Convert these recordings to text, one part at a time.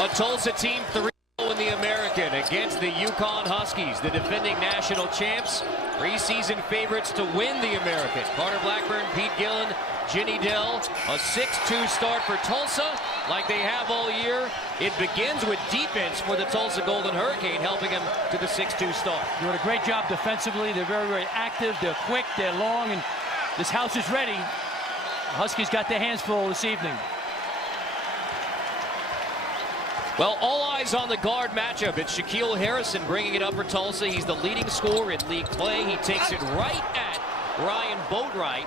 A Tulsa team 3-0 in the American against the UConn Huskies, the defending national champs, preseason favorites to win the American. Carter Blackburn, Pete Gillen, Ginny Dell, a 6-2 start for Tulsa like they have all year. It begins with defense for the Tulsa Golden Hurricane, helping them to the 6-2 start. Doing a great job defensively. They're very, very active. They're quick. They're long. And this house is ready. The Huskies got their hands full this evening. Well, all eyes on the guard matchup. It's Shaquille Harrison bringing it up for Tulsa. He's the leading scorer in league play. He takes it right at Ryan Boatwright.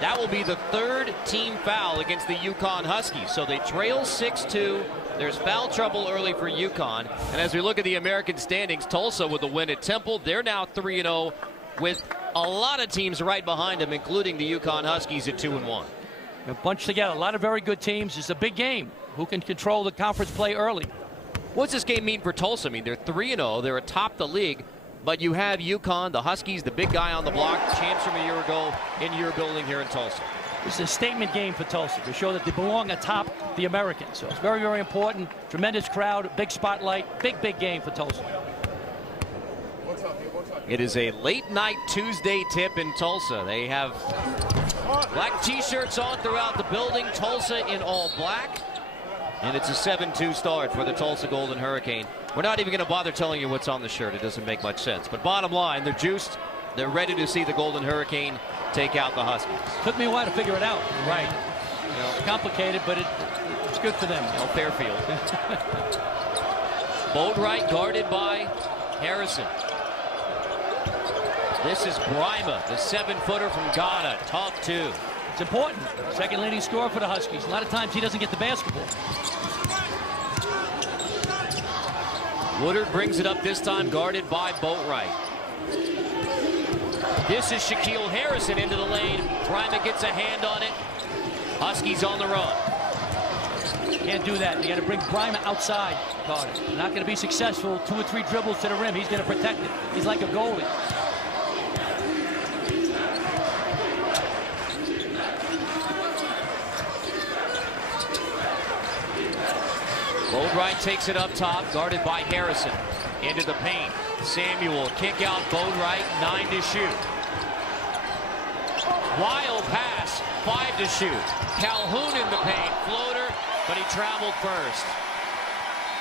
That will be the third team foul against the UConn Huskies. So they trail 6-2. There's foul trouble early for UConn. And as we look at the American standings, Tulsa with the win at Temple. They're now 3-0 with a lot of teams right behind them, including the UConn Huskies at 2-1. They're bunched together. A lot of very good teams. It's a big game. Who can control the conference play early? What's this game mean for Tulsa? I mean, they're 3-0. They're atop the league. But you have UConn, the Huskies, the big guy on the block, champs from a year ago in your building here in Tulsa. It's a statement game for Tulsa to show that they belong atop the American. So it's very, very important. Tremendous crowd, big spotlight, big, big game for Tulsa. It is a late night Tuesday tip in Tulsa. They have black t-shirts on throughout the building. Tulsa in all black. And it's a 7-2 start for the Tulsa Golden Hurricane. We're not even going to bother telling you what's on the shirt. It doesn't make much sense. But bottom line, they're juiced. They're ready to see the Golden Hurricane take out the Huskies. Took me a while to figure it out. Right. You know, complicated, but it's good for them. No, Fairfield. Boatwright guarded by Harrison. This is Brima, the 7-footer from Ghana. Tough too. It's important. Second leading scorer for the Huskies. A lot of times he doesn't get the basketball. Woodard brings it up this time, guarded by Boatwright. This is Shaquille Harrison into the lane. Brima gets a hand on it. Huskies on the run. Can't do that. You got to bring Brima outside, Carter. Not going to be successful. 2 or 3 dribbles to the rim. He's going to protect it. He's like a goalie. Boatwright takes it up top, guarded by Harrison. Into the paint. Samuel, kick out Boatwright, 9 to shoot. Wild pass, 5 to shoot. Calhoun in the paint, floater, but he traveled first.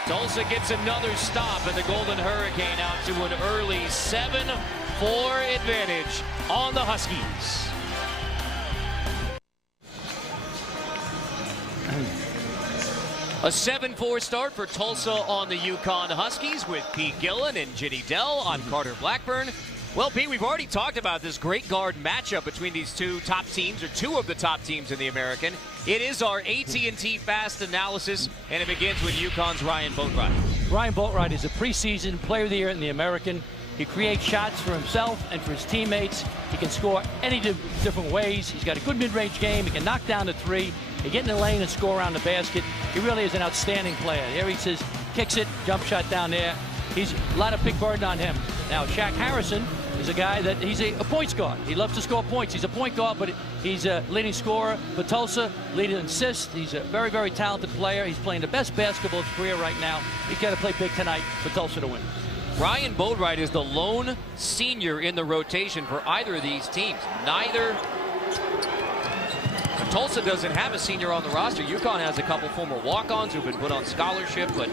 Tulsa gets another stop, and the Golden Hurricane out to an early 7-4 advantage on the Huskies. A 7-4 start for Tulsa on the UConn Huskies with Pete Gillen and Ginny Dell on Carter Blackburn. Well, Pete, we've already talked about this great guard matchup between these two top teams, or 2 of the top teams in the American. It is our AT&T Fast analysis, and it begins with UConn's Ryan Boatwright. Ryan Boatwright is a preseason player of the year in the American. He creates shots for himself and for his teammates. He can score any different ways. He's got a good mid-range game. He can knock down the 3. He get in the lane and score around the basket. He really is an outstanding player. Here he says, kicks it, jump shot down there. He's a lot of big burden on him. Now, Shaq Harrison is a guy that he's a points guard. He loves to score points. He's a point guard, but he's a leading scorer for Tulsa, leading assists. He's a very, very talented player. He's playing the best basketball of his career right now. He's got to play big tonight for Tulsa to win. Ryan Boatwright is the lone senior in the rotation for either of these teams. Tulsa doesn't have a senior on the roster. UConn has a couple former walk-ons who've been put on scholarship, but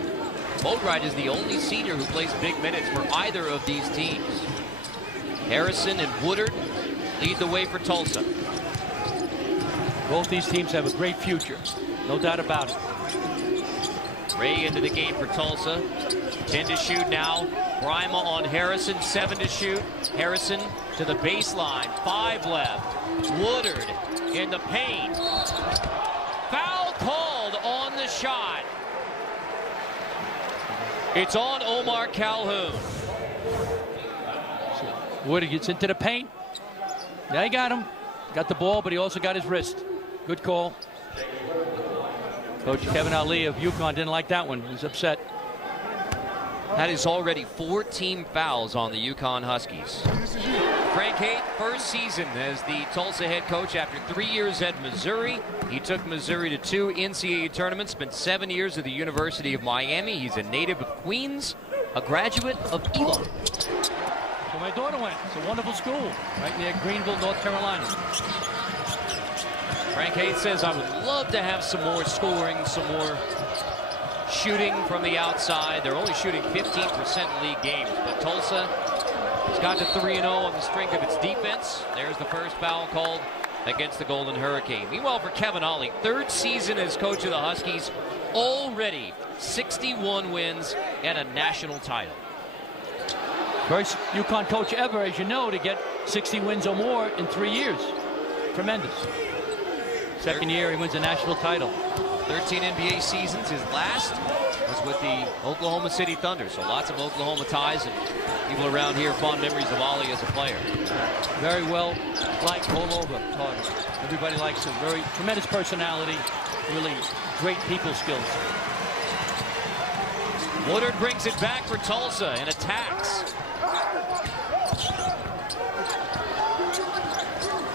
Boatwright is the only senior who plays big minutes for either of these teams. Harrison and Woodard lead the way for Tulsa. Both these teams have a great future, no doubt about it. Ray into the game for Tulsa. 10 to shoot now. Brima on Harrison, 7 to shoot. Harrison to the baseline, 5 left. Woodard in the paint. Foul called on the shot. It's on Omar Calhoun. Woodard gets into the paint. Now he got him. Got the ball, but he also got his wrist. Good call. Coach Kevin Ali of UConn didn't like that one. He's upset. That is already 4 team fouls on the UConn Huskies. Frank Haight, first season as the Tulsa head coach after 3 years at Missouri. He took Missouri to 2 NCAA tournaments, spent 7 years at the University of Miami. He's a native of Queens, a graduate of Elon. So my daughter went. It's a wonderful school right near Greenville, North Carolina. Frank Haight says, I would love to have some more scoring, some more shooting from the outside. They're only shooting 15% in league games, but Tulsa has got to 3-0 on the strength of its defense. There's the first foul called against the Golden Hurricane. Meanwhile, for Kevin Ollie, 3rd season as coach of the Huskies, already 61 wins and a national title. First UConn coach ever, as you know, to get 60 wins or more in 3 years. Tremendous. Second year, he wins a national title. 13 NBA seasons. His last was with the Oklahoma City Thunder, so lots of Oklahoma ties, and people around here fond memories of Ollie as a player. Very well liked all over Target. Everybody likes him. Very tremendous personality, really great people skills. Woodard brings it back for Tulsa and attacks.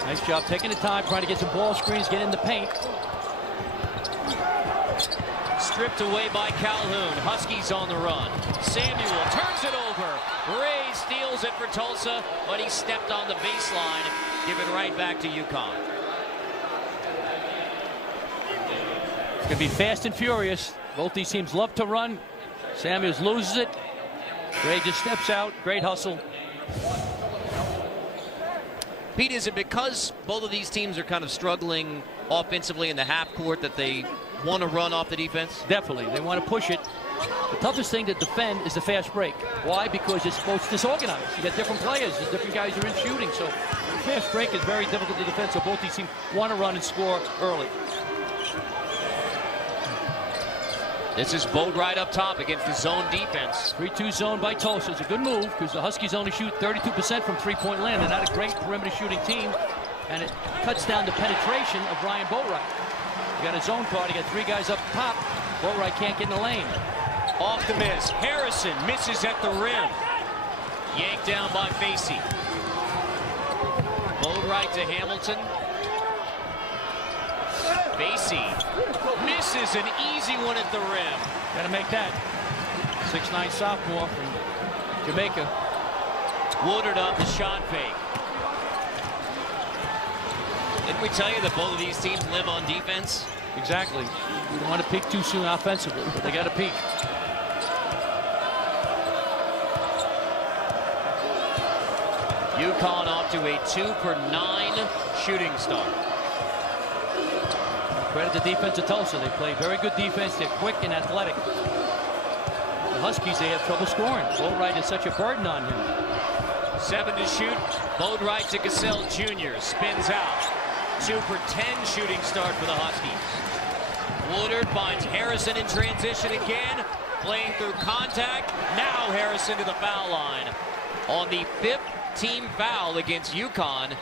Nice job taking the time, trying to get some ball screens, get in the paint. Stripped away by Calhoun. Huskies on the run. Samuel turns it over. Ray steals it for Tulsa, but he stepped on the baseline. Give it right back to UConn. It's going to be fast and furious. Both these teams love to run. Samuels loses it. Ray just steps out. Great hustle. Pete, is it because both of these teams are kind of struggling offensively in the half court that they want to run off the defense? Definitely. They want to push it. The toughest thing to defend is the fast break. Why? Because it's both disorganized. You got different players. There's different guys who are in shooting. So the fast break is very difficult to defend. So both these teams want to run and score early. This is Bode right up top against the zone defense. 3-2 zone by Tulsa. It's a good move because the Huskies only shoot 32% from three-point land. They're not a great perimeter shooting team, and it cuts down the penetration of Ryan Boatwright. You got a zone card. You got 3 guys up top. Boatwright can't get in the lane. Off the miss. Harrison misses at the rim. Yanked down by Facey. Boatwright to Hamilton. Facey misses an easy one at the rim. Got to make that. 6'9" sophomore from Jamaica. Woodard on the shot fake. Didn't we tell you that both of these teams live on defense? Exactly. You don't want to peak too soon offensively, but they got to peak. UConn off to a 2 for 9 shooting start. Credit the defense of Tulsa. They play very good defense. They're quick and athletic. The Huskies, they have trouble scoring. Boatwright is such a burden on him. 7 to shoot. Boatwright to Cassell Jr. Spins out. 2 for 10 shooting start for the Huskies. Woodard finds Harrison in transition again. Playing through contact. Now Harrison to the foul line. On the 5th team foul against UConn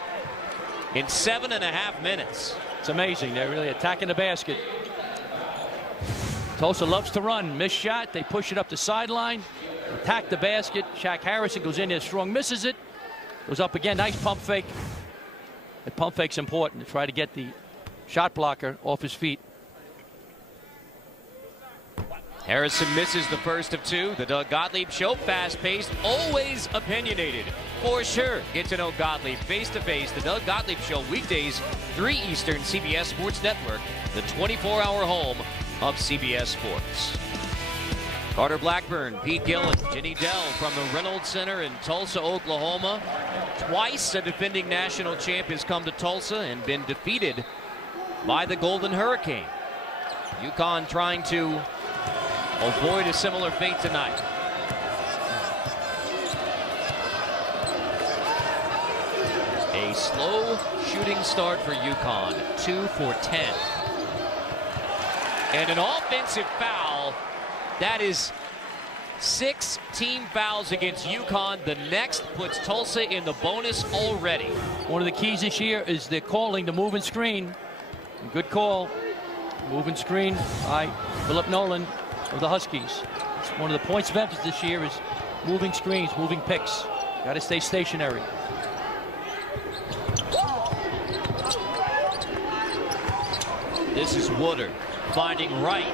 in 7.5 minutes. It's amazing. They're really attacking the basket. Tulsa loves to run. Missed shot. They push it up the sideline. Attack the basket. Shaq Harrison goes in there strong. Misses it. Goes up again. Nice pump fake. The pump fake's important to try to get the shot blocker off his feet. Harrison misses the first of 2. The Doug Gottlieb Show, fast-paced, always opinionated. For sure, get to know Gottlieb face-to-face. The Doug Gottlieb Show, weekdays, 3 Eastern, CBS Sports Network, the 24-hour home of CBS Sports. Carter Blackburn, Pete Gillen, Jenny Dell from the Reynolds Center in Tulsa, Oklahoma. Twice a defending national champ has come to Tulsa and been defeated by the Golden Hurricane. UConn trying to avoid a similar fate tonight. A slow shooting start for UConn, 2 for 10. And an offensive foul. That is 6 team fouls against UConn. The next puts Tulsa in the bonus already. One of the keys this year is they're calling the move and screen. Good call. Move and screen by Philip Nolan of the Huskies. It's one of the points of emphasis this year is moving screens, moving picks. Got to stay stationary. This is Woodard finding Wright.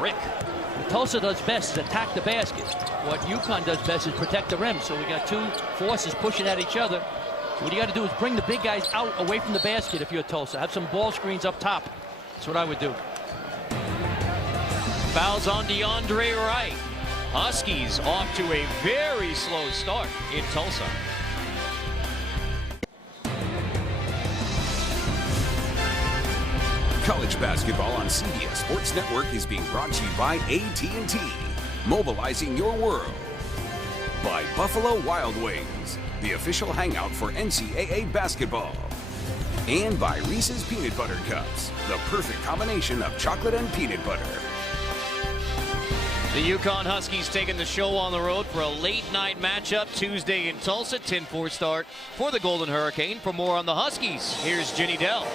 Rick. What Tulsa does best is attack the basket. What UConn does best is protect the rim. So we got two forces pushing at each other. So what you got to do is bring the big guys out away from the basket if you're Tulsa. Have some ball screens up top. That's what I would do. Fouls on DeAndre Wright. Huskies off to a very slow start in Tulsa. College basketball on CBS Sports Network is being brought to you by AT&T, mobilizing your world. By Buffalo Wild Wings, the official hangout for NCAA basketball. And by Reese's Peanut Butter Cups, the perfect combination of chocolate and peanut butter. The UConn Huskies taking the show on the road for a late-night matchup Tuesday in Tulsa. 10-4 start for the Golden Hurricane. For more on the Huskies, here's Ginny Dell.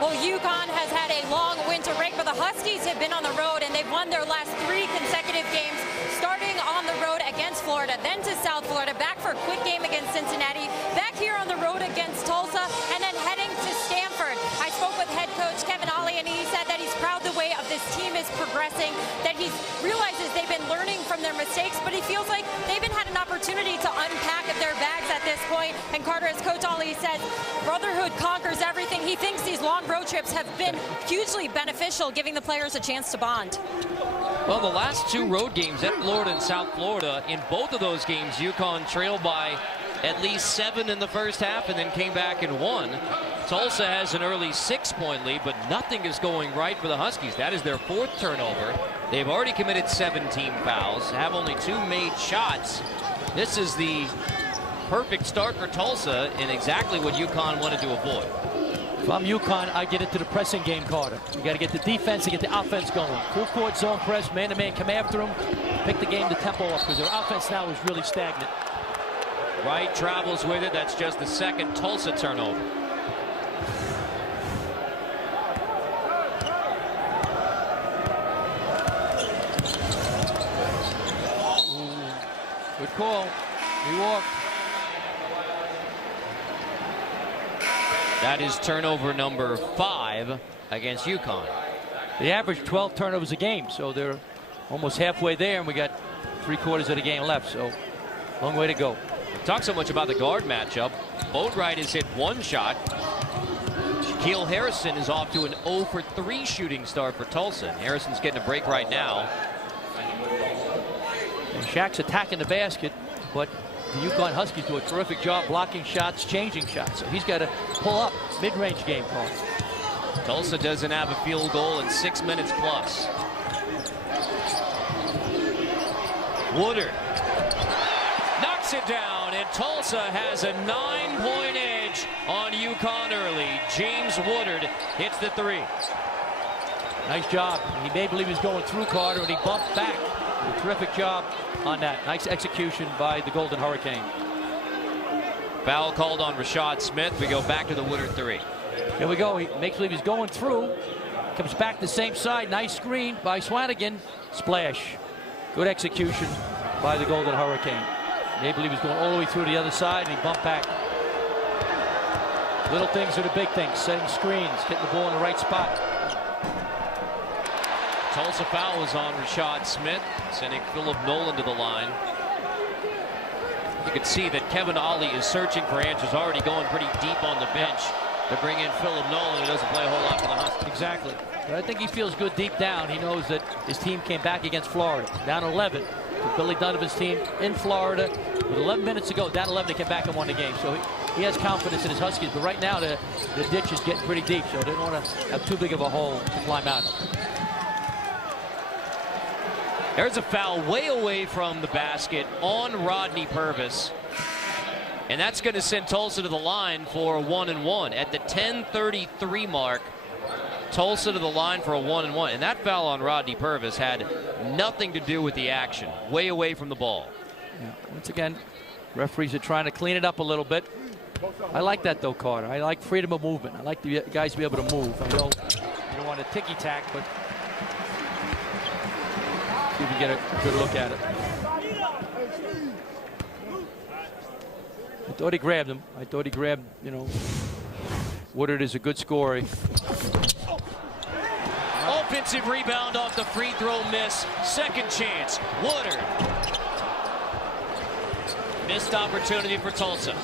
Well, UConn has had a long winter break, but the Huskies have been on the road, and they've won their last 3 consecutive games, starting on the road against Florida, then to South Florida, back for a quick game against Cincinnati, back here on the road against Tulsa, and then heading to Stanford. I spoke with head coach Kevin Ollie, and he said that he's proud the way of this team is progressing, that he realizes they've been learning from their mistakes, but he feels like they haven't had an opportunity to unpack their bags at this point. And Carter, as Coach Ollie said, brotherhood conquers everything. He thinks these long road trips have been hugely beneficial, giving the players a chance to bond. Well, the last 2 road games at Florida and South Florida, in both of those games, UConn trailed by at least 7 in the first half and then came back and won. Tulsa has an early 6-point lead, but nothing is going right for the Huskies. That is their 4th turnover. They've already committed 17 fouls, have only 2 made shots. This is the perfect start for Tulsa and exactly what UConn wanted to avoid. If I'm UConn, I get into the pressing game, Carter. You got to get the defense and get the offense going. Full court zone press, man-to-man, come after them, pick the game, the tempo up, because their offense now is really stagnant. Wright travels with it. That's just the 2nd Tulsa turnover. Good call. He walked. That is turnover number 5 against UConn. They average 12 turnovers a game, so they're almost halfway there, and we got 3/4 of the game left, so long way to go. We talk so much about the guard matchup. Boatwright has hit 1 shot. Shaquille Harrison is off to an 0 for 3 shooting start for Tulsa. Harrison's getting a break right now. And Shaq's attacking the basket, but the UConn Huskies do a terrific job blocking shots, changing shots. So he's got to pull up. Mid-range game call. Tulsa doesn't have a field goal in 6 minutes plus. Woodard knocks it down, and Tulsa has a 9-point edge on UConn early. James Woodard hits the 3. Nice job. He may believe he's going through, Carter, and he bumped back. A terrific job on that. Nice execution by the Golden Hurricane. Foul called on Rashad Smith. We go back to the Woodard 3. Here we go. He makes believe he's going through. Comes back the same side. Nice screen by Swanigan. Splash. Good execution by the Golden Hurricane. They believe he's going all the way through the other side, and he bumped back. Little things are the big things. Setting screens, getting the ball in the right spot. Tulsa foul was on Rashad Smith, sending Philip Nolan to the line. You can see that Kevin Ollie is searching for answers, already going pretty deep on the bench to bring in Philip Nolan, who doesn't play a whole lot for the Huskies. Exactly. But I think he feels good deep down. He knows that his team came back against Florida, down 11. With Billy Donovan's team in Florida, with 11 minutes to go, down 11, they came back and won the game. So he has confidence in his Huskies. But right now, the ditch is getting pretty deep, so they don't want to have too big of a hole to climb out of. There's a foul way away from the basket on Rodney Purvis. And that's going to send Tulsa to the line for a 1-and-1. At the 10:33 mark, Tulsa to the line for a 1-and-1. And that foul on Rodney Purvis had nothing to do with the action. Way away from the ball. Yeah. Once again, referees are trying to clean it up a little bit. I like that, though, Carter. I like freedom of movement. I like the guys to be able to move. I know you don't want to ticky-tack, but see if we get a good look at it. I thought he grabbed him. I thought he grabbed, Woodard is a good scorer. Offensive rebound off the free throw miss. Second chance. Woodard. Missed opportunity for Tulsa.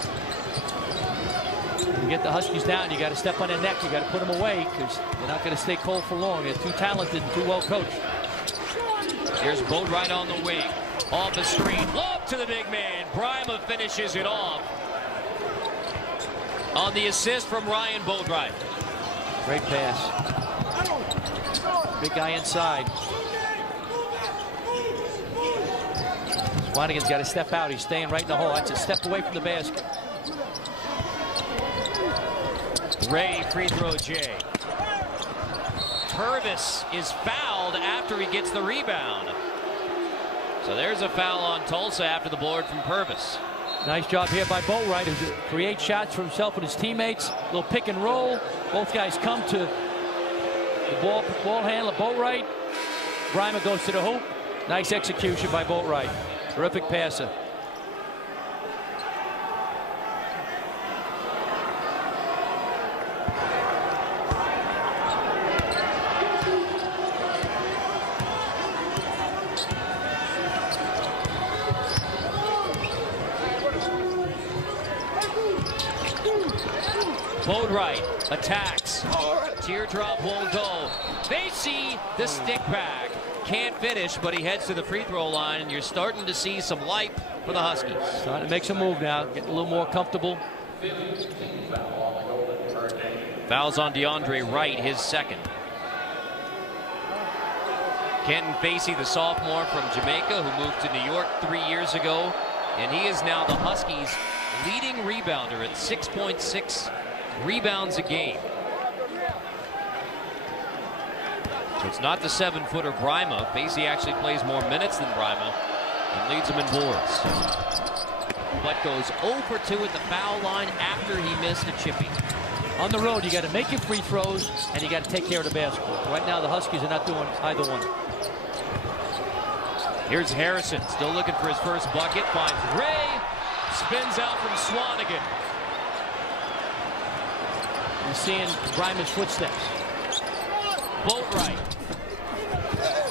You get the Huskies down, you got to step on their neck. You got to put them away because they're not going to stay cold for long. They're too talented and too well coached. Here's Boatwright on the wing. Off the screen. Lob to the big man. Brima finishes it off. On the assist from Ryan Boatwright. Great pass. Big guy inside. Swanigan's got to step out. He's staying right in the hole. That's a step away from the basket. Ray, free throw J. Purvis is fouled after he gets the rebound. So there's a foul on Tulsa after the board from Purvis. Nice job here by Boatwright, who creates shots for himself and his teammates. Little pick and roll. Both guys come to the ball handler, Boatwright. Brima goes to the hoop. Nice execution by Boatwright. Terrific passer. Boatwright attacks. Teardrop won't go. They see the stick back. Can't finish, but he heads to the free throw line, and you're starting to see some life for the Huskies. Starting to make some move now, getting a little more comfortable. Fouls on DeAndre Wright, his second. Kenton Facey, the sophomore from Jamaica, who moved to New York 3 years ago, and he is now the Huskies' leading rebounder at 6.6 rebounds a game. So it's not the 7-footer Brima. Facey actually plays more minutes than Brima and leads them in boards. But goes 0 for 2 at the foul line after he missed a chippy. On the road, you got to make your free throws and you got to take care of the basketball. Right now, the Huskies are not doing either one. Here's Harrison, still looking for his first bucket. Finds Ray, spins out from Swanigan. You're seeing Brima's footsteps. Boatwright.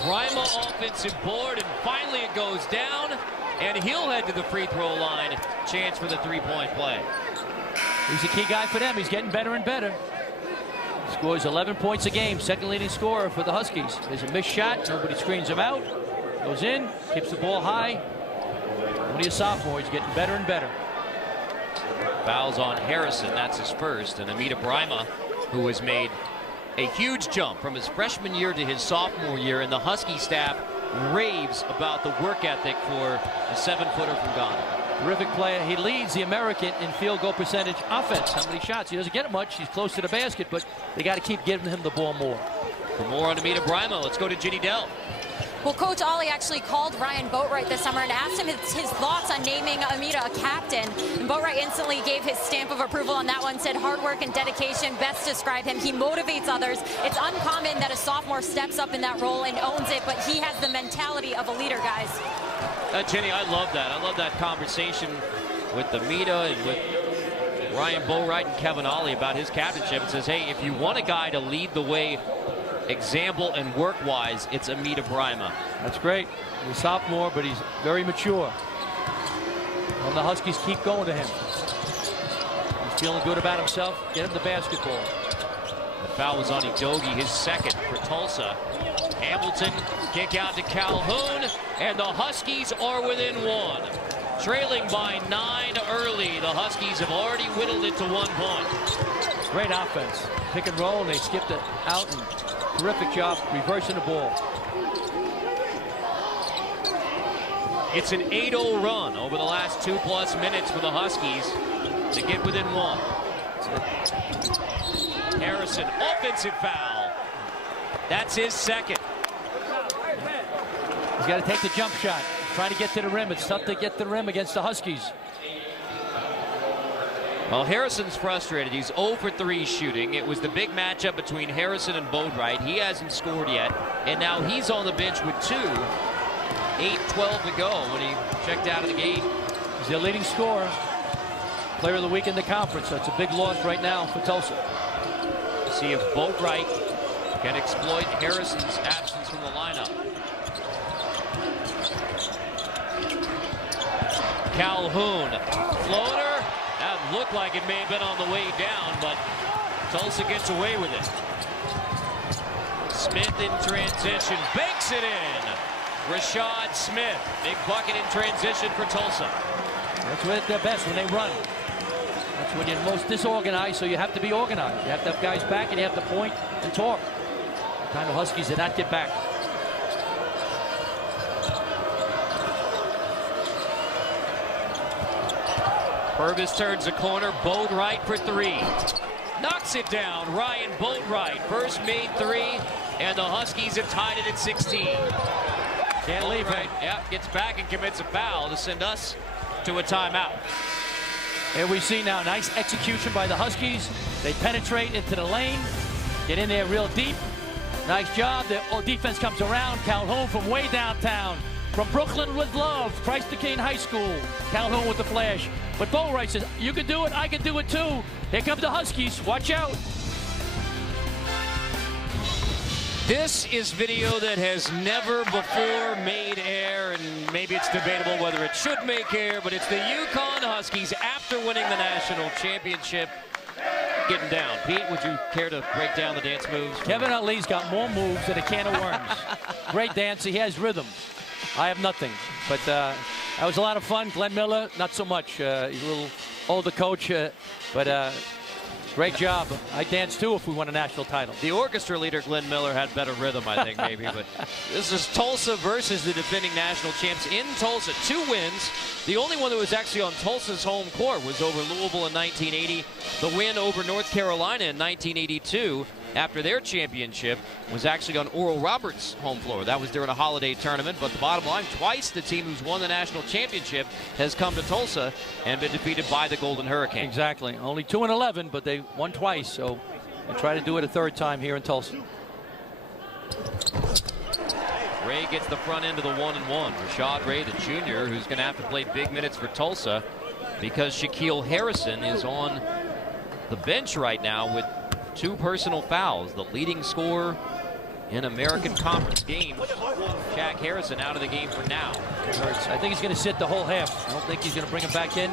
Brima offensive board, and finally it goes down, and he'll head to the free throw line. Chance for the three-point play. He's a key guy for them. He's getting better and better. Scores 11 points a game, second leading scorer for the Huskies. There's a missed shot, nobody screens him out. Goes in, keeps the ball high. Only a sophomore, he's getting better and better. Fouls on Harrison, that's his first, and Amita Brima, who has made a huge jump from his freshman year to his sophomore year, and the Husky staff raves about the work ethic for a 7-footer from Ghana. Terrific player. He leads the American in field goal percentage offense. How many shots? He doesn't get it much. He's close to the basket, but they got to keep giving him the ball more. For more on Amita Brima, let's go to Ginny Dell. Well, Coach Ollie actually called Ryan Boatwright this summer and asked him his thoughts on naming Amita a captain. And Boatwright instantly gave his stamp of approval on that one, said hard work and dedication best describe him. He motivates others. It's uncommon that a sophomore steps up in that role and owns it, but he has the mentality of a leader, guys. Jenny, I love that. I love that conversation with Amita and with Ryan Boatwright and Kevin Ollie about his captainship. It says, hey, if you want a guy to lead the way, example and work-wise, it's Amita Brima. That's great. He's a sophomore, but he's very mature. And the Huskies keep going to him. He's feeling good about himself. Get him the basketball. The foul was on Edogi, his second for Tulsa. Hamilton, kick out to Calhoun, and the Huskies are within one. Trailing by 9 early, the Huskies have already whittled it to 1 point. Great offense. Pick and roll, and they skipped it out, and terrific job reversing the ball. It's an 8-0 run over the last 2+ minutes for the Huskies to get within 1. Harrison, offensive foul. That's his second. He's got to take the jump shot. Trying to get to the rim. It's tough to get to the rim against the Huskies. Well, Harrison's frustrated. He's 0 for 3 shooting. It was the big matchup between Harrison and Boatwright. He hasn't scored yet, and now he's on the bench with 2. 8:12 to go when he checked out of the game. He's their leading scorer. Player of the week in the conference, so it's a big loss right now for Tulsa. See if Boatwright can exploit Harrison's absence from the lineup. Calhoun, floater. That looked like it may have been on the way down, but Tulsa gets away with it. Smith in transition, banks it in. Rashad Smith, big bucket in transition for Tulsa. That's when they're best, when they run. That's when you're most disorganized, so you have to be organized. You have to have guys back, and you have to point and talk. The time the Huskies did not get back. Purvis turns the corner, Boatwright for three. Knocks it down, Ryan Boatwright. First made three, and the Huskies have tied it at 16. Can't leave it. Yep, gets back and commits a foul to send us to a timeout. Here we see now, nice execution by the Huskies. They penetrate into the lane, get in there real deep. Nice job. The defense comes around. Calhoun from way downtown. From Brooklyn with love, Christ the King High School. Calhoun with the flash. But Boatwright says, you can do it, I can do it too. Here come the Huskies, watch out. This is video that has never before made air, and maybe it's debatable whether it should make air, but it's the UConn Huskies after winning the national championship getting down. Pete, would you care to break down the dance moves? Kevin Ali's got more moves than a can of worms. Great dancer, he has rhythm. I have nothing, but that was a lot of fun. Glenn Miller, not so much. He's a little older coach, but great job. I danced too if we won a national title. The orchestra leader, Glenn Miller, had better rhythm, I think, maybe. But this is Tulsa versus the defending national champs in Tulsa. 2 wins. The only one that was actually on Tulsa's home court was over Louisville in 1980. The win over North Carolina in 1982 after their championship was actually on Oral Roberts' home floor. That was during a holiday tournament, but the bottom line, twice the team who's won the national championship has come to Tulsa and been defeated by the Golden Hurricane. Exactly. Only 2-11, but they won twice, so they try to do it a third time here in Tulsa. Ray gets the front end of the 1-and-1. Rashad Ray, the junior, who's going to have to play big minutes for Tulsa because Shaquille Harrison is on the bench right now with 2 personal fouls. The leading scorer in American Conference games, Shaq Harrison, out of the game for now. I think he's going to sit the whole half. I don't think he's going to bring him back in.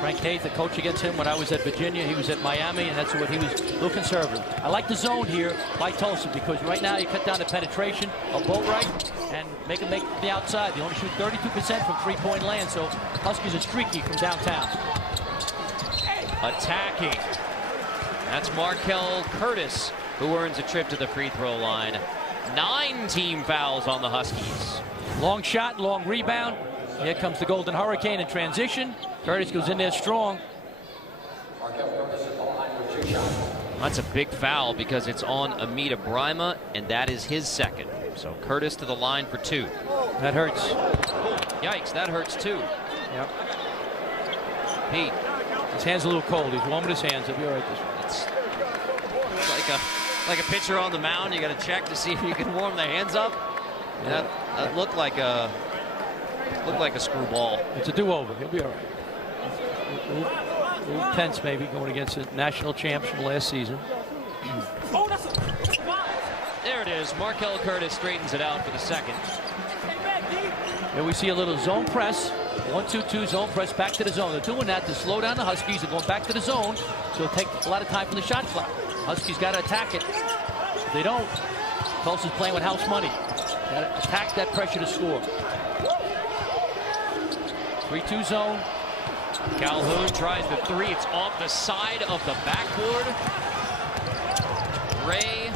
Frank Haith, the coach against him when I was at Virginia, he was at Miami, and that's what he was, a little conservative. I like the zone here by Tulsa because right now you cut down the penetration of Boatwright and make him make the outside. They only shoot 32% from three-point land, so Huskies are streaky from downtown. Attacking. That's Markel Curtis, who earns a trip to the free throw line. 9 team fouls on the Huskies. Long shot, long rebound. Here comes the Golden Hurricane in transition. Curtis goes in there strong. That's a big foul because it's on Amita Brima, and that is his second. So Curtis to the line for 2. That hurts. Yikes, that hurts too. Yep. Pete. His hand's a little cold. He's warming his hands. He'll be all right this one. It's like a pitcher on the mound. You got to check to see if you can warm their hands up. Yeah. That looked like a screwball. It's a do-over. He'll be all right. A little tense maybe going against the national champs from last season. There it is. Markel Curtis straightens it out for the second. Here we see a little zone press. 1-2-2 zone press back to the zone. They're doing that to slow down the Huskies. They're going back to the zone, so it'll take a lot of time from the shot clock. Huskies got to attack it. If they don't, Tulsa's playing with house money. Got to attack that pressure to score. 3-2 zone. Calhoun tries the 3. It's off the side of the backboard. Ray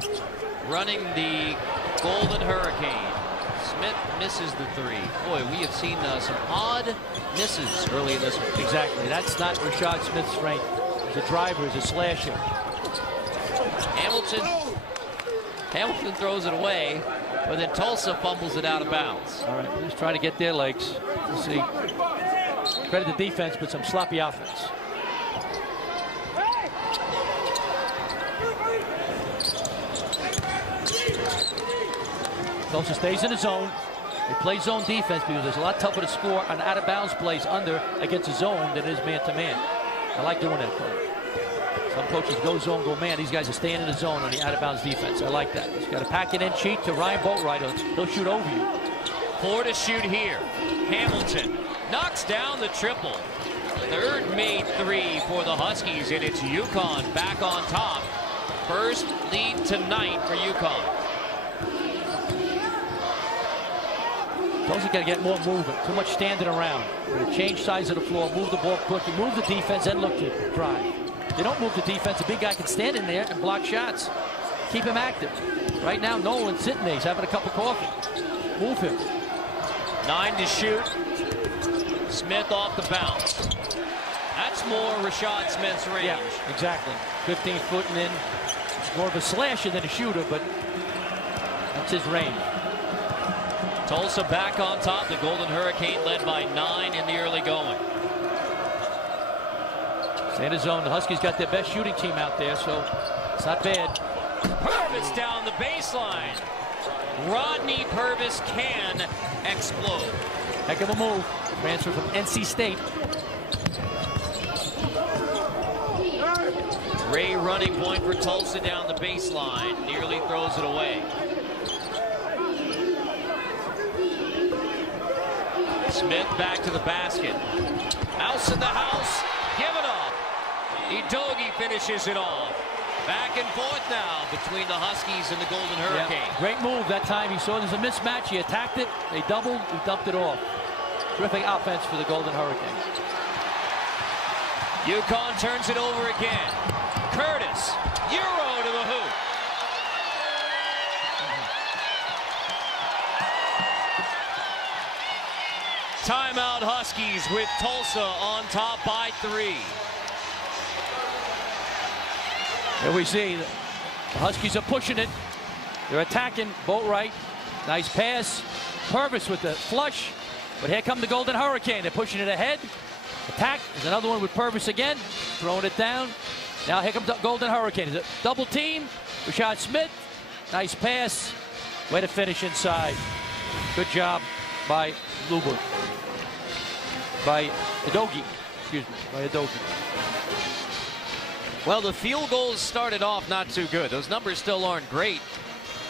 running the Golden Hurricane. Smith misses the 3. Boy, we have seen some odd misses early in this one. Exactly. That's not Rashad Smith's strength. He's a driver, he's a slasher. Hamilton throws it away, but then Tulsa fumbles it out of bounds. All right, we're just trying to get their legs. Let's see. Credit the defense, but some sloppy offense. Tulsa stays in the zone. They play zone defense because it's a lot tougher to score on out-of-bounds plays under against a zone than it is man-to-man. I like doing that play. Some coaches go zone, go man. These guys are staying in the zone on the out-of-bounds defense. I like that. He's got to pack it in, cheat to Ryan Boatwright. He'll shoot over you. 4 to shoot here. Hamilton knocks down the triple. Third made 3 for the Huskies, and it's UConn back on top. First lead tonight for UConn. Tulsa got to get more movement. Too much standing around. Got to change sides of the floor, move the ball quickly, move the defense, and look to drive. They don't move the defense. A big guy can stand in there and block shots. Keep him active. Right now, Nolan's sitting there. He's having a cup of coffee. Move him. 9 to shoot. Smith off the bounce. That's more Rashad Smith's range. Yeah, exactly. 15 footing in. He's more of a slasher than a shooter, but that's his range. Tulsa back on top. The Golden Hurricane led by 9 in the early going. Stay in the zone. The Huskies got their best shooting team out there, so it's not bad. Purvis down the baseline. Rodney Purvis can explode. Heck of a move. Transfer from NC State. Ray running point for Tulsa down the baseline. Nearly throws it away. Smith back to the basket. House in the house. Give it up. Edogi finishes it off. Back and forth now between the Huskies and the Golden Hurricane. Yeah, great move that time. He saw there's a mismatch. He attacked it. They doubled. He dumped it off. Terrific offense for the Golden Hurricane. UConn turns it over again. Curtis, Euro to the hoop. Timeout Huskies with Tulsa on top by 3. Here we see the Huskies are pushing it. They're attacking. Boatwright. Nice pass. Purvis with the flush. But here come the Golden Hurricane. They're pushing it ahead. Attack. There's another one with Purvis again. Throwing it down. Now here comes the Golden Hurricane. Is it double team? Rashad Smith. Nice pass. Way to finish inside. Good job by Luber. By Edogi. Excuse me. By Edogi. Well, the field goals started off not too good. Those numbers still aren't great.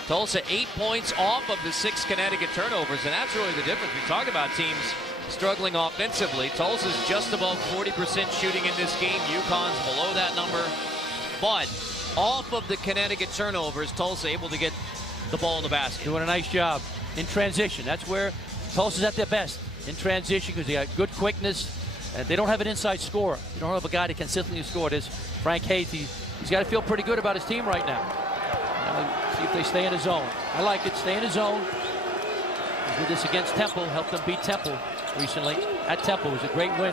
Tulsa 8 points off of the 6 Connecticut turnovers, and that's really the difference. We talk about teams struggling offensively. Tulsa's just above 40% shooting in this game. UConn's below that number. But off of the Connecticut turnovers, Tulsa able to get the ball in the basket. Doing a nice job in transition. That's where Tulsa's at their best, in transition, because they got good quickness. And they don't have an inside scorer. You don't have a guy that consistently score this. Frank Hayes, he's got to feel pretty good about his team right now. See if they stay in the zone. I like it. Stay in the zone. He did this against Temple. Helped them beat Temple recently. At Temple, it was a great win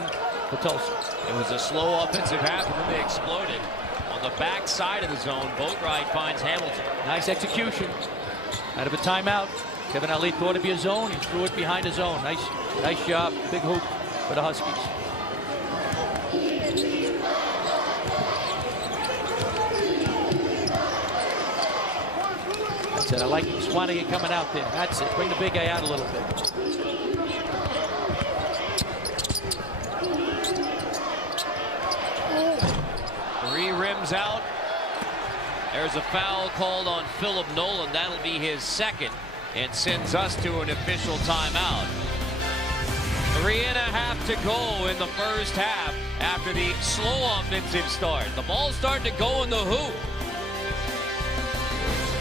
for Tulsa. It was a slow offensive half, and then they exploded. On the back side of the zone, Boatwright finds Hamilton. Nice execution. Out of a timeout. Kevin Ali thought it'd be a zone. He threw it behind the zone. Nice job. Big hoop for the Huskies. That's it. I like Swanigan coming out there. That's it. Bring the big guy out a little bit. Three rims out. There's a foul called on Philip Nolan. That'll be his second and sends us to an official timeout. 3.5 to go in the first half after the slow offensive start. The ball's starting to go in the hoop.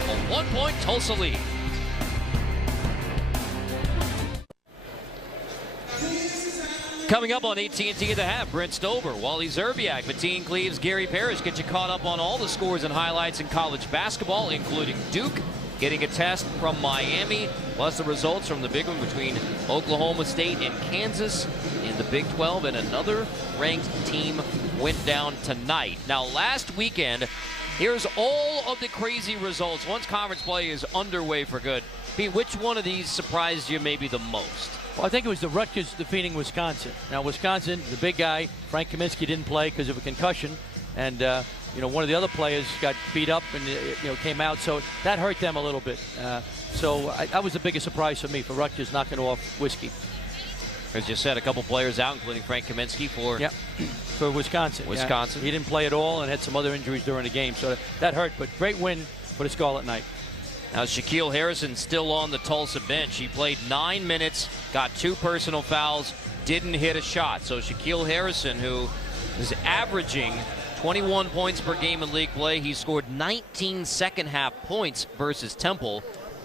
A 1-point Tulsa lead. Coming up on AT&T at the half, Brent Stover, Wally Zerbiak, Mateen Cleaves, Gary Parrish get you caught up on all the scores and highlights in college basketball, including Duke getting a test from Miami, plus the results from the big one between Oklahoma State and Kansas in the Big 12, and another ranked team went down tonight. Now, last weekend, here's all of the crazy results once conference play is underway for good. Pete, which one of these surprised you maybe the most? Well, I think it was the Rutgers defeating Wisconsin. Now, Wisconsin, the big guy, Frank Kaminsky, didn't play because of a concussion. And, one of the other players got beat up and, came out. So that hurt them a little bit. So that was the biggest surprise for me, for Rutgers knocking off Whiskey. As you said, a couple players out, including Frank Kaminsky for Wisconsin. Wisconsin. Yeah. He didn't play at all and had some other injuries during the game, so that hurt. But great win for the Scarlet Knight. Now Shaquille Harrison still on the Tulsa bench. He played 9 minutes, got 2 personal fouls, didn't hit a shot. So Shaquille Harrison, who is averaging 21 points per game in league play, he scored 19 second-half points versus Temple.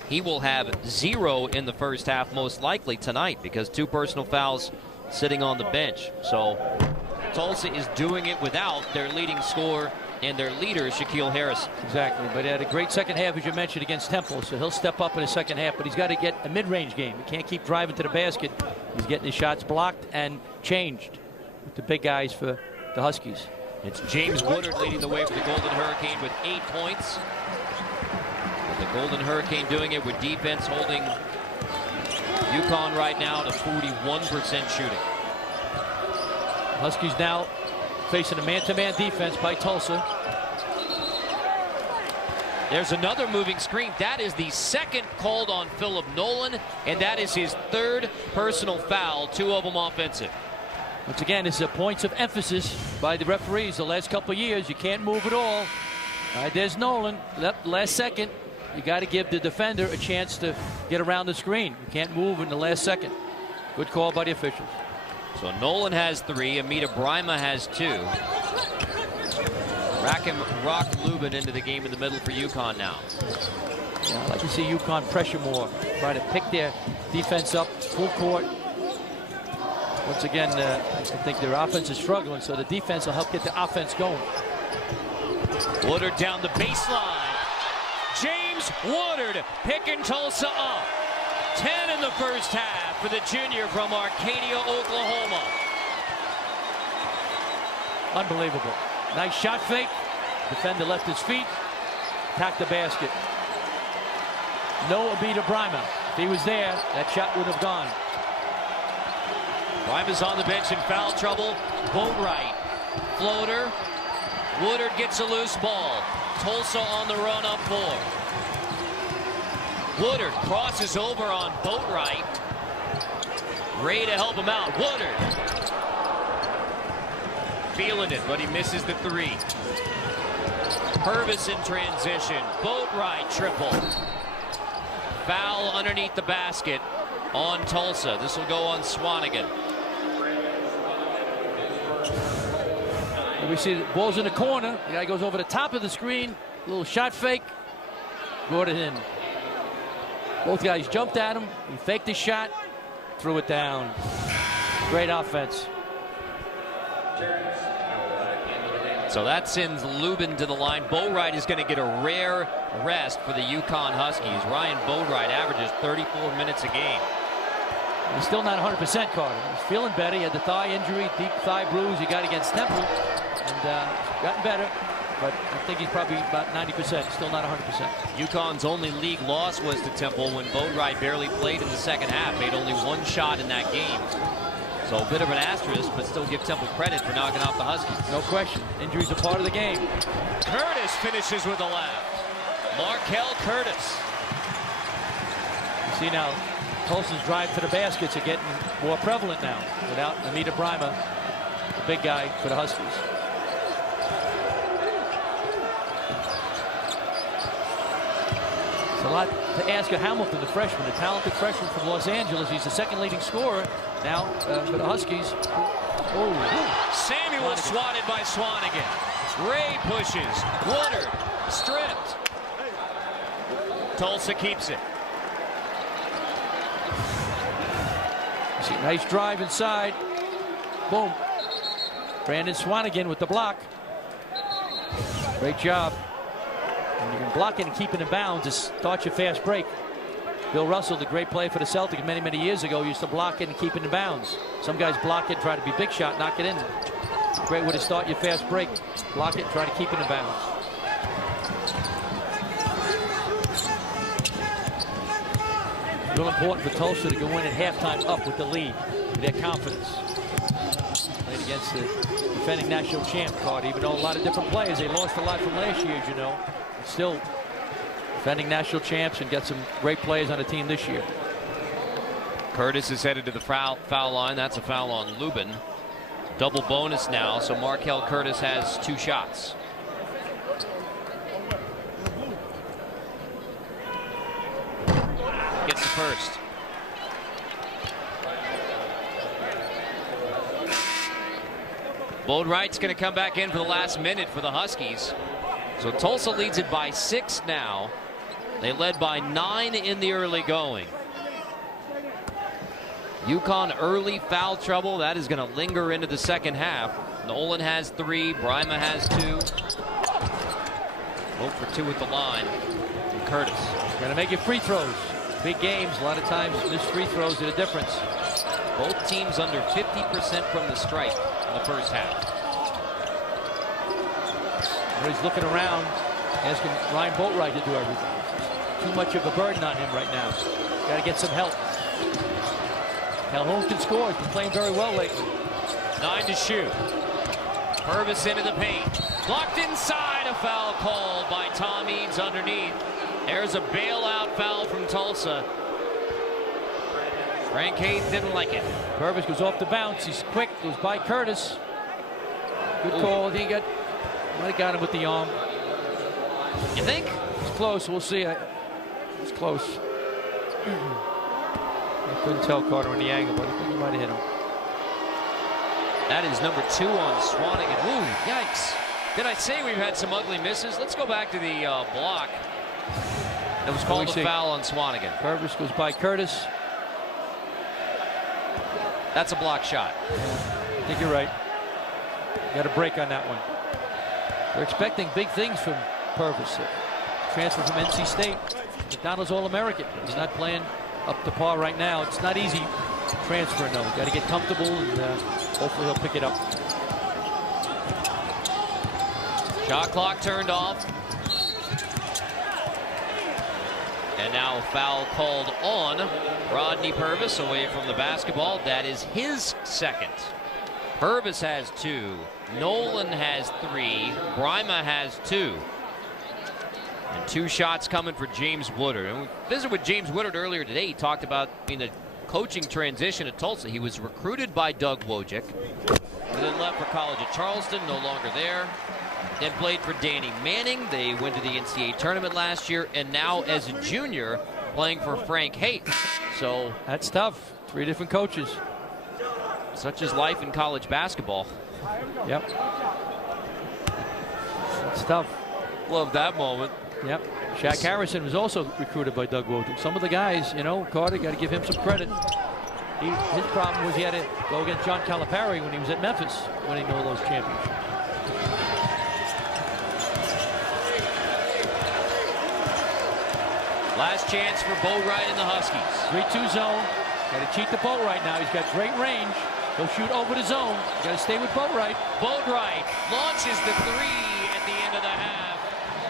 He will have 0 in the first half most likely tonight because 2 personal fouls sitting on the bench. So Tulsa is doing it without their leading scorer and their leader, Shaquille Harrison. Exactly, but he had a great second half, as you mentioned, against Temple, so he'll step up in the second half, but he's got to get a mid-range game. He can't keep driving to the basket. He's getting his shots blocked and changed with the big guys for the Huskies. It's James Woodard leading the way for the Golden Hurricane with 8 points. The Golden Hurricane doing it with defense holding UConn right now to 41% shooting. Huskies now facing a man-to-man defense by Tulsa. There's another moving screen. That is the second called on Philip Nolan, and that is his 3rd personal foul, 2 of them offensive. Once again, this is a points of emphasis by the referees the last couple of years. You can't move at all. All right, there's Nolan. Last second, you got to give the defender a chance to get around the screen. You can't move in the last second. Good call by the officials. So Nolan has 3. Amita Brima has 2. Rock Lubin into the game in the middle for UConn now. Yeah, I'd like to see UConn pressure more. Try to pick their defense up full court. Once again, I think their offense is struggling, so the defense will help get the offense going. Woodard down the baseline. James Woodard picking Tulsa up. 10 in the first half for the junior from Arcadia, Oklahoma. Unbelievable. Nice shot fake. Defender left his feet. Attacked the basket. No Amita Brima. If he was there, that shot would have gone. Brima's on the bench in foul trouble. Boatwright. Floater. Woodard gets a loose ball. Tulsa on the run up 4. Woodard crosses over on Boatwright. Ray to help him out. Woodard. Feeling it, but he misses the 3. Purvis in transition. Boatwright triple. Foul underneath the basket on Tulsa. This will go on Swanigan. And we see the ball's in the corner. The guy goes over the top of the screen. A little shot fake. Brought it in. Both guys jumped at him. He faked his shot. Threw it down. Great offense. So that sends Lubin to the line. Boatwright is going to get a rare rest for the UConn Huskies. Ryan Boatwright averages 34 minutes a game. He's still not 100%, Carter. He's feeling better. He had the thigh injury, deep thigh bruise he got against Temple, and gotten better. But I think he's probably about 90%, still not 100%. UConn's only league loss was to Temple when Boatwright barely played in the second half, made only 1 shot in that game. So a bit of an asterisk, but still give Temple credit for knocking off the Huskies. No question. Injuries are part of the game. Curtis finishes with a left. Markel Curtis. You see now, Tulsa's drive to the baskets are getting more prevalent now without Amita Brima, the big guy for the Huskies. It's a lot to ask of Hamilton, the freshman, the talented freshman from Los Angeles. He's the 2nd leading scorer now for the Huskies. Oh. Samuel swatted by Swanigan. Ray pushes. Woodard stripped. Tulsa keeps it. See, nice drive inside. Boom. Brandon Swanigan with the block. Great job. And you can block it and keep it in bounds. It starts your fast break. Bill Russell, the great player for the Celtics many, many years ago, used to block it and keep it in bounds. Some guys block it, try to be big shot, knock it in. Great way to start your fast break. Block it, try to keep it in bounds. Real important for Tulsa to go in at halftime up with the lead, with their confidence. Played against the defending national champ, Carter, even though a lot of different players. They lost a lot from last year, as you know. But still defending national champs and got some great players on the team this year. Curtis is headed to the foul line. That's a foul on Lubin. Double bonus now, so Markel Curtis has 2 shots. Gets the first. Boatwright's going to come back in for the last minute for the Huskies. So Tulsa leads it by 6 now. They led by 9 in the early going. UConn early foul trouble. That is going to linger into the second half. Nolan has 3. Bryma has 2. 0 for 2 at the line from Curtis. Going to make you free throws. Big games, a lot of times missed free throws are the difference. Both teams under 50% from the stripe in the first half. He's looking around, asking Ryan Boatwright to do everything. Too much of a burden on him right now. Got to get some help. Calhoun can score. He's been playing very well lately. 9 to shoot. Purvis into the paint. Blocked inside. A foul called by Tom Eads underneath. There's a bailout foul from Tulsa. Frank Hayes didn't like it. Purvis goes off the bounce. He's quick. Goes by Curtis. Good call. He might have got him with the arm. You think? It's close. We'll see. It's close. I couldn't tell Carter in the angle, but I think he might have hit him. That is number 2 on Swanigan. Ooh, yikes. Did I say we've had some ugly misses? Let's go back to the block. That was called a foul on Swanigan. Purvis goes by Curtis. That's a block shot. I think you're right. Got a break on that one. They're expecting big things from Purvis. Transfer from NC State. McDonald's All-American. He's not playing up to par right now. It's not easy transferring though. Got to get comfortable and hopefully he'll pick it up. Shot clock turned off. And now a foul called on Rodney Purvis away from the basketball. That is his second. Purvis has 2. Nolan has 3. Bryma has 2. And 2 shots coming for James Woodard. And we visited with James Woodard earlier today. He talked about the coaching transition at Tulsa. He was recruited by Doug Wojcik, and then left for college at Charleston, no longer there. Then played for Danny Manning. They went to the NCAA tournament last year, and now as a junior playing for Frank Hayes. So that's tough. 3 different coaches. Such is life in college basketball. Yep. It's tough. Love that moment. Yep. Shaq Harrison was also recruited by Doug Wojcik. Some of the guys, Carter, got to give him some credit. His problem was he had to go against John Calipari when he was at Memphis, winning all those championships. Last chance for Boatwright and the Huskies. 3-2 zone. Got to cheat the Boatwright now. He's got great range. He'll shoot over the zone. Got to stay with Boatwright. Boatwright launches the 3 at the end of the half.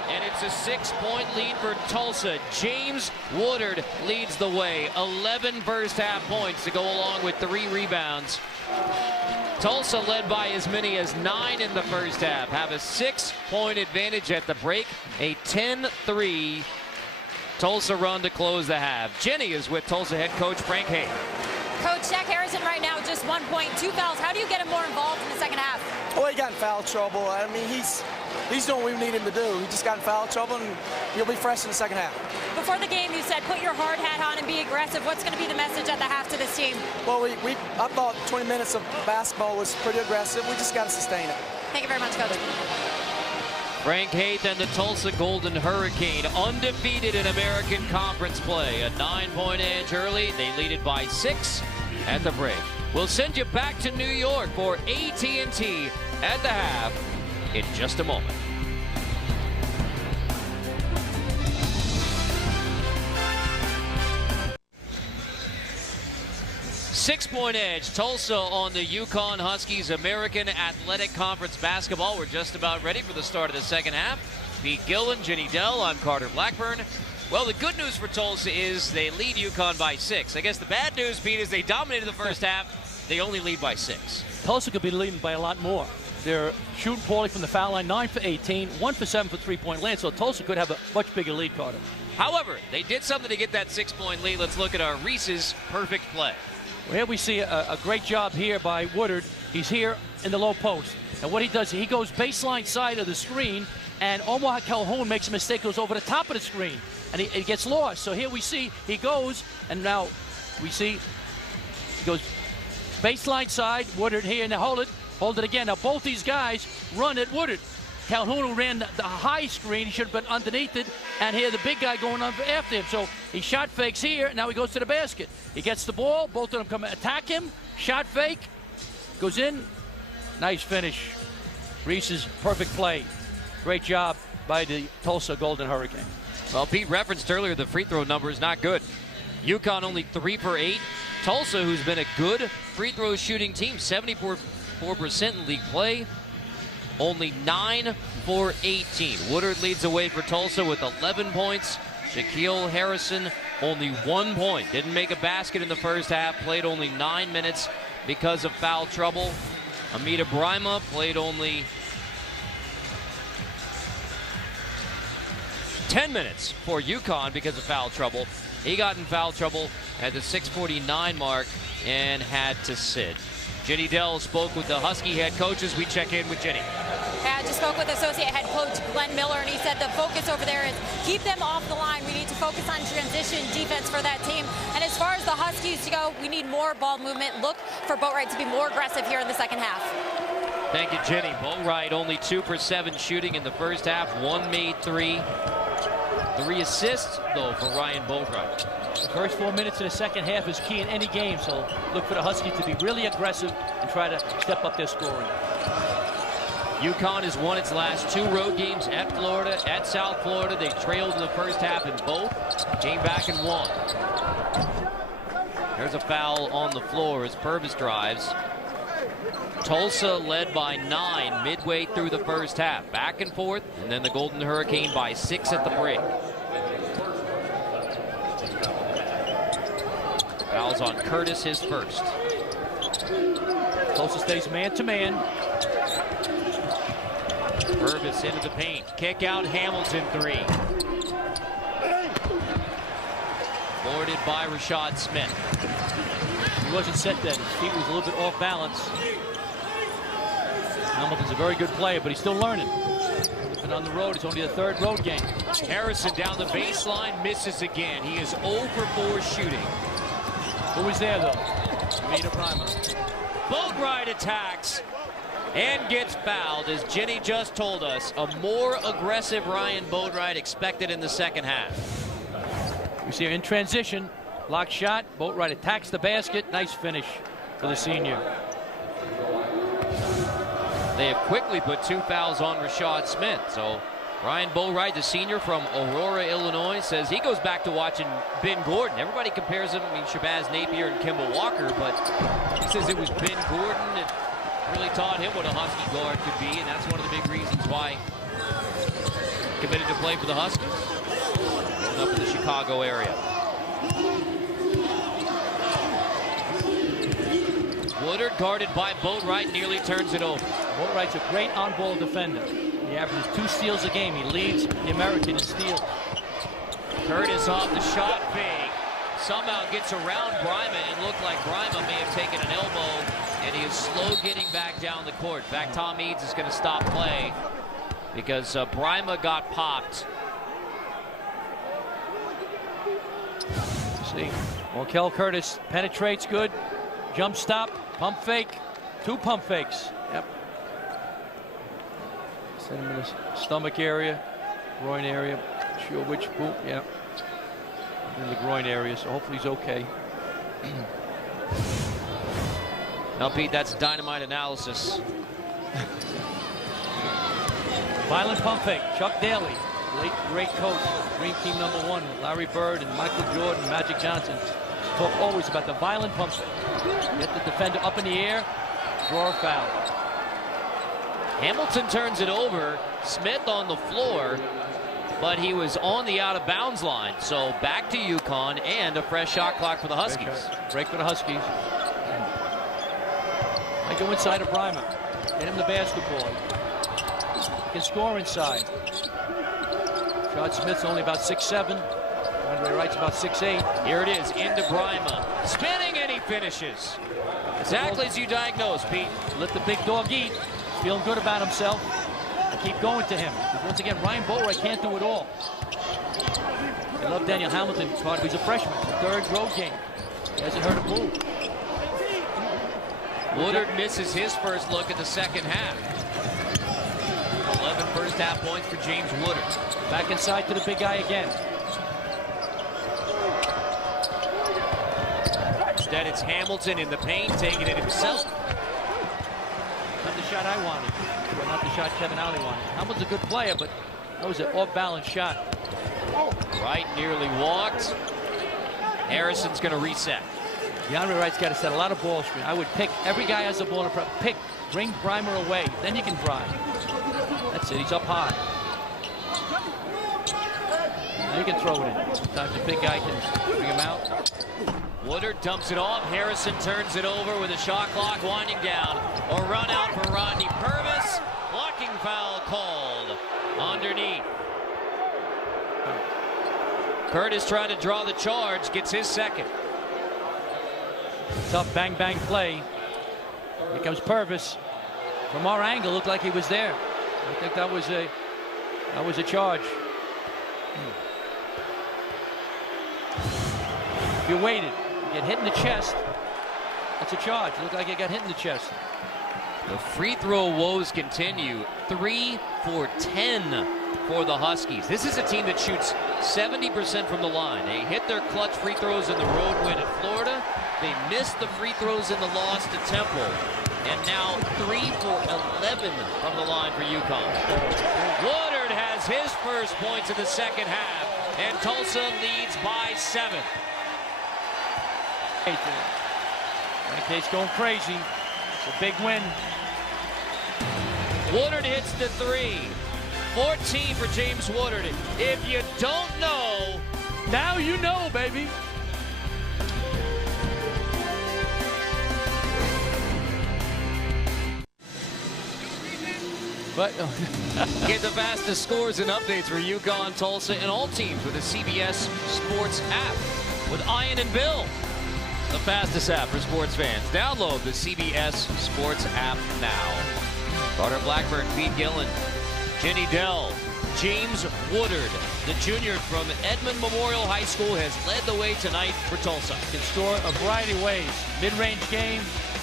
And it's a 6-point lead for Tulsa. James Woodard leads the way. 11 first half points to go along with 3 rebounds. Tulsa led by as many as 9 in the first half. Have a 6-point advantage at the break. A 10-3 Tulsa run to close the half. Jenny is with Tulsa head coach Frank Hayes. Coach, Shaq Harrison right now just 1 point, 2 fouls. How do you get him more involved in the second half? Well, he got in foul trouble. I mean, he's doing what we need him to do. He just got in foul trouble, and he'll be fresh in the second half. Before the game, you said put your hard hat on and be aggressive. What's going to be the message at the half to this team? Well, I thought 20 minutes of basketball was pretty aggressive. We just got to sustain it. Thank you very much, Coach. Frank Hayes and the Tulsa Golden Hurricane undefeated in American Conference play. A 9-point edge early. They lead it by 6 at the break. We'll send you back to New York for AT&T at the half in just a moment. Six-point edge, Tulsa on the UConn Huskies American Athletic Conference basketball. We're just about ready for the start of the second half. Pete Gillen, Jenny Dell, I'm Carter Blackburn. Well, the good news for Tulsa is they lead UConn by 6. I guess the bad news, Pete, is they dominated the first half. They only lead by 6. Tulsa could be leading by a lot more. They're shooting poorly from the foul line, 9 for 18, 1 for 7 for three-point land, so Tulsa could have a much bigger lead, Carter. However, they did something to get that 6-point lead. Let's look at our Reese's perfect play. Well, here we see a great job here by Woodard. He's here in the low post. And what he does, he goes baseline side of the screen, and Omar Calhoun makes a mistake, goes over the top of the screen, and he gets lost. So here we see he goes, and now we see he goes baseline side, Woodard here, and hold it again. Now both these guys run at Woodard. Calhoun ran the high screen, he should have been underneath it, and here the big guy going on after him. So he shot fakes here, and now he goes to the basket. He gets the ball, both of them come attack him, shot fake, goes in, nice finish. Reese's perfect play. Great job by the Tulsa Golden Hurricane. Well, Pete referenced earlier the free throw number is not good. UConn only 3 for 8. Tulsa, who's been a good free throw shooting team, 74% in league play, only 9 for 18. Woodard leads away for Tulsa with 11 points. Shaquille Harrison, only 1 point. Didn't make a basket in the first half, played only 9 minutes because of foul trouble. Amita Brima played only 10 minutes for UConn because of foul trouble. He got in foul trouble at the 6:49 mark and had to sit. Jenny Dell spoke with the Husky head coaches. We check in with Jenny. Yeah, I just spoke with associate head coach Glenn Miller, and he said the focus over there is keep them off the line. We need to focus on transition defense for that team. And as far as the Huskies to go, we need more ball movement. Look for Boatwright to be more aggressive here in the second half. Thank you, Jenny. Boatwright only 2 for 7 shooting in the first half. 1 made 3. 3 assists, though, for Ryan Boatwright. The first 4 minutes of the second half is key in any game, so look for the Huskies to be really aggressive and try to step up their scoring. UConn has won its last 2 road games at Florida, at South Florida. They trailed in the first half in both, came back and won. There's a foul on the floor as Purvis drives. Tulsa led by 9 midway through the first half. Back and forth, and then the Golden Hurricane by 6 at the break. Fouls on Curtis, his first. Tulsa stays man-to-man. Purvis into the paint. Kick out, Hamilton 3. Boarded by Rashad Smith. He wasn't set then. His feet was a little bit off balance. Hamilton's a very good player, but he's still learning. And on the road, it's only the 3rd road game. Harrison down the baseline, misses again. He is 0 for 4 shooting. Who was there, though? Amita Brima. Boatwright attacks and gets fouled, as Jenny just told us. A more aggressive Ryan Boatwright expected in the second half. We see her in transition. Block shot. Boatwright attacks the basket. Nice finish for the senior. They have quickly put 2 fouls on Rashad Smith. So Ryan Boatwright, the senior from Aurora, Illinois, says he goes back to watching Ben Gordon. Everybody compares him, Shabazz Napier and Kimball Walker, but he says it was Ben Gordon that really taught him what a Husky guard could be, and that's one of the big reasons why he committed to play for the Huskies. Growing up in the Chicago area. Woodard, guarded by Boatwright, nearly turns it over. Boatwright's a great on-ball defender. He averages 2 steals a game. He leads the American in steals. Curtis off the shot fake. Somehow gets around Brima, and looked like Brima may have taken an elbow, and he is slow getting back down the court. In fact, Tom Eads is going to stop play because Brima got popped. See, Markel Curtis penetrates good. Jump stop, pump fake, 2 pump fakes. Yep. Send him in the stomach area, groin area. Not sure which boot. Yeah. In the groin area, so hopefully he's okay. Now, Pete, that's dynamite analysis. Violent pump fake. Chuck Daly, late great coach, Dream Team #1 with Larry Bird and Michael Jordan, Magic Johnson. Talk always about the violent pump fake. Get the defender up in the air, draw a foul. Hamilton turns it over. Smith on the floor, but he was on the out-of-bounds line. So back to UConn and a fresh shot clock for the Huskies. Break for the Huskies. I go inside of Brima. Get him the basketball. He can score inside. Rod Smith's only about 6'7". Andre Wright's about 6'8". Here it is, into Brima. Spinning, and he finishes. Exactly as you diagnosed, Pete. Let the big dog eat. Feeling good about himself. And keep going to him. Once again, Ryan Boatwright can't do it all. I love Daniel Hamilton. He's a freshman. It's the third road game. He hasn't heard a move. Woodard misses his first look at the second half. 11 first half points for James Woodard. Back inside to the big guy again. Instead, it's Hamilton in the paint, taking it himself. Not the shot I wanted. Well, not the shot Kevin Ollie wanted. Hamilton's a good player, but that was an off-balance shot. Wright nearly walked. Harrison's going to reset. DeAndre Wright's got to set a lot of ball screen. I would pick every guy has a ball in front. Pick, bring Brimer away. Then you can drive. That's it. He's up high. Now you can throw it in. Sometimes the big guy can bring him out. Woodard dumps it off. Harrison turns it over with a shot clock winding down. A run out for Rodney Purvis. Blocking foul called underneath. Curtis trying to draw the charge, gets his second. Tough bang bang play. Here comes Purvis. From our angle, looked like he was there. I think that was a charge. If you waited, you get hit in the chest. That's a charge. It looked like he got hit in the chest. The free throw woes continue. 3 for 10 for the Huskies. This is a team that shoots 70% from the line. They hit their clutch free throws in the road win at Florida. They missed the free throws in the loss to Temple. And now 3 for 11 from the line for UConn. Woodard has his first points in the second half, and Tulsa leads by 7. Case going crazy. It's a big win. Woodard hits the 3. 14 for James Woodard. If you don't know, now you know, baby. But get the fastest scores and updates for UConn, Tulsa, and all teams with the CBS Sports app with Ian and Bill. The fastest app for sports fans. Download the CBS Sports app now. Carter Blackburn, Pete Gillen, Jenny Dell, James Woodard, the junior from Edmond Memorial High School, has led the way tonight for Tulsa. Can score a variety of ways. Mid-range game.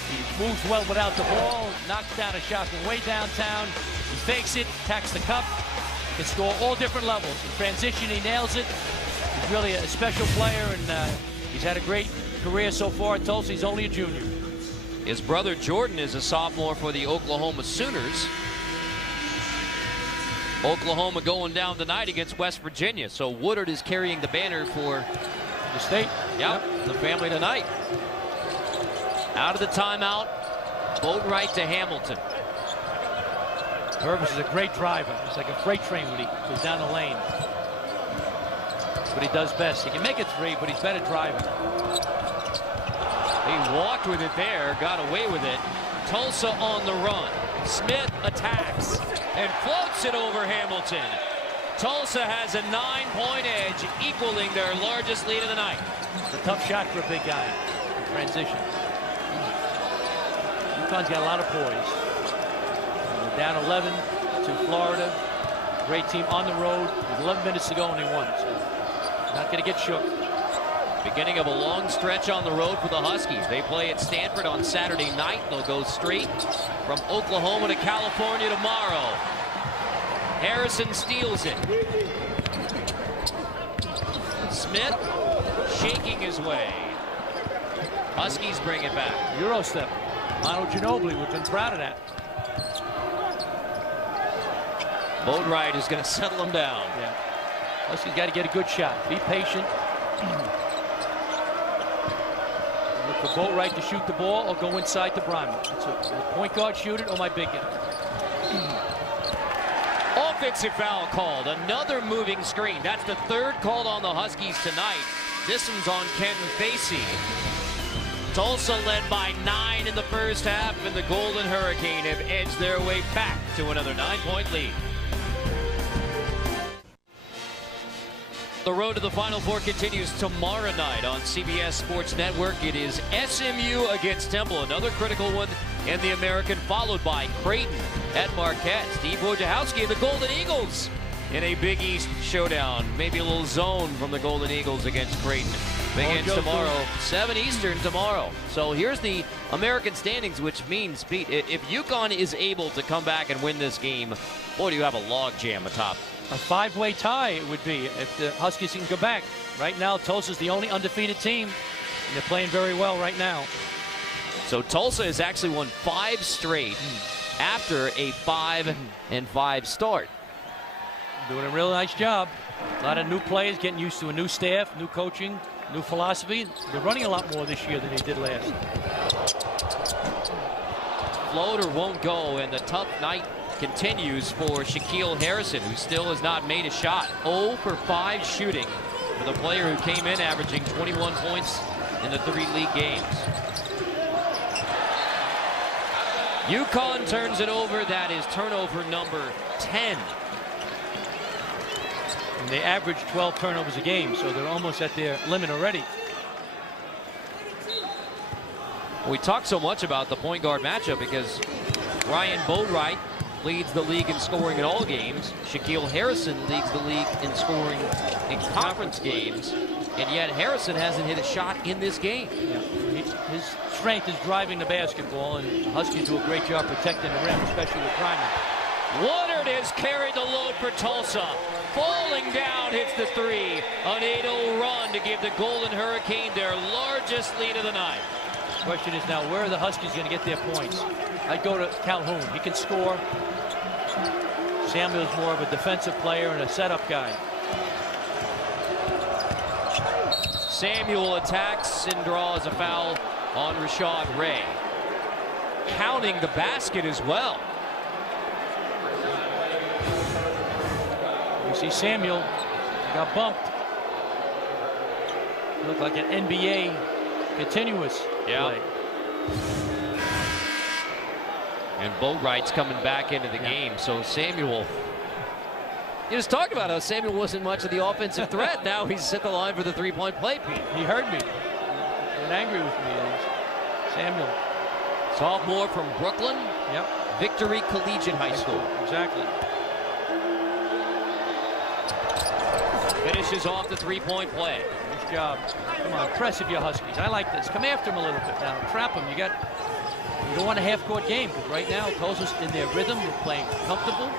He moves well without the ball. Knocks down a shot from way downtown. He fakes it, attacks the cup. He can score all different levels. In transition, he nails it. He's really a special player, and he's had a great career so far at Tulsa. He's only a junior. His brother Jordan is a sophomore for the Oklahoma Sooners. Oklahoma going down tonight against West Virginia. So Woodard is carrying the banner for the state. Yep, the family tonight. Out of the timeout, Boatwright to Hamilton. Purvis is a great driver. It's like a freight train when he goes down the lane. That's what he does best. He can make it 3, but he's better driving. He walked with it there, got away with it. Tulsa on the run. Smith attacks and floats it over Hamilton. Tulsa has a 9-point edge, equaling their largest lead of the night. It's a tough shot for a big guy in transition. UConn's got a lot of poise. They're down 11 to Florida. Great team on the road with 11 minutes to go, and they won. So not going to get shook. Beginning of a long stretch on the road for the Huskies. They play at Stanford on Saturday night. They'll go straight from Oklahoma to California tomorrow. Harrison steals it. Smith shaking his way. Huskies bring it back. Euro step. Manu Ginobili, we've been proud of that. Boatwright is going to settle him down. Yeah. Huskies got to get a good shot. Be patient. Look for Boatwright to shoot the ball or go inside to Brima. That's a point guard shoot it or my big guy. Offensive foul called. Another moving screen. That's the third called on the Huskies tonight. This one's on Ken Facey. Tulsa led by 9 in the first half, and the Golden Hurricane have edged their way back to another 9-point lead. The road to the Final Four continues tomorrow night on CBS Sports Network. It is SMU against Temple, another critical one in the American, followed by Creighton at Marquette. Steve Wojciechowski and the Golden Eagles in a Big East showdown. Maybe a little zone from the Golden Eagles against Creighton. Begins tomorrow, 7 Eastern tomorrow. So here's the American standings, which means, Pete, if UConn is able to come back and win this game, boy, do you have a log jam atop. A 5-way tie it would be if the Huskies can go back. Right now, Tulsa's the only undefeated team, and they're playing very well right now. So Tulsa has actually won 5 straight after a 5-5 start. Doing a real nice job. A lot of new players getting used to a new staff, new coaching, new philosophy. They're running a lot more this year than they did last. Floater won't go, and the tough night continues for Shaquille Harrison, who still has not made a shot. 0 for 5 shooting for the player who came in averaging 21 points in the 3 league games. UConn turns it over. That is turnover number 10. And they average 12 turnovers a game, so they're almost at their limit already. We talk so much about the point guard matchup because Ryan Boatwright leads the league in scoring in all games. Shaquille Harrison leads the league in scoring in conference games, and yet Harrison hasn't hit a shot in this game. Yeah. His strength is driving the basketball, and the Huskies do a great job protecting the rim, especially with Primer. Woodard has carried the load for Tulsa. Falling down, hits the 3. An 8-0 run to give the Golden Hurricane their largest lead of the night. The question is now, where are the Huskies going to get their points? I'd go to Calhoun. He can score. Samuel's more of a defensive player and a setup guy. Samuel attacks and draws a foul on Rashad Ray. Counting the basket as well. You see Samuel got bumped. Looked like an NBA continuous play. And Boatwright's coming back into the game, so Samuel. You just talked about how Samuel wasn't much of the offensive threat. Now he's at the line for the 3-point play, Pete. He heard me. He got angry with me. Samuel. Sophomore from Brooklyn. Yep. Victory Collegiate High School. Exactly. Finishes off the 3-point play. Nice job. Come on, press if you're Huskies. I like this. Come after him a little bit now. Trap him. You don't want a half-court game, because right now Tulsa's in their rhythm. They're playing comfortable.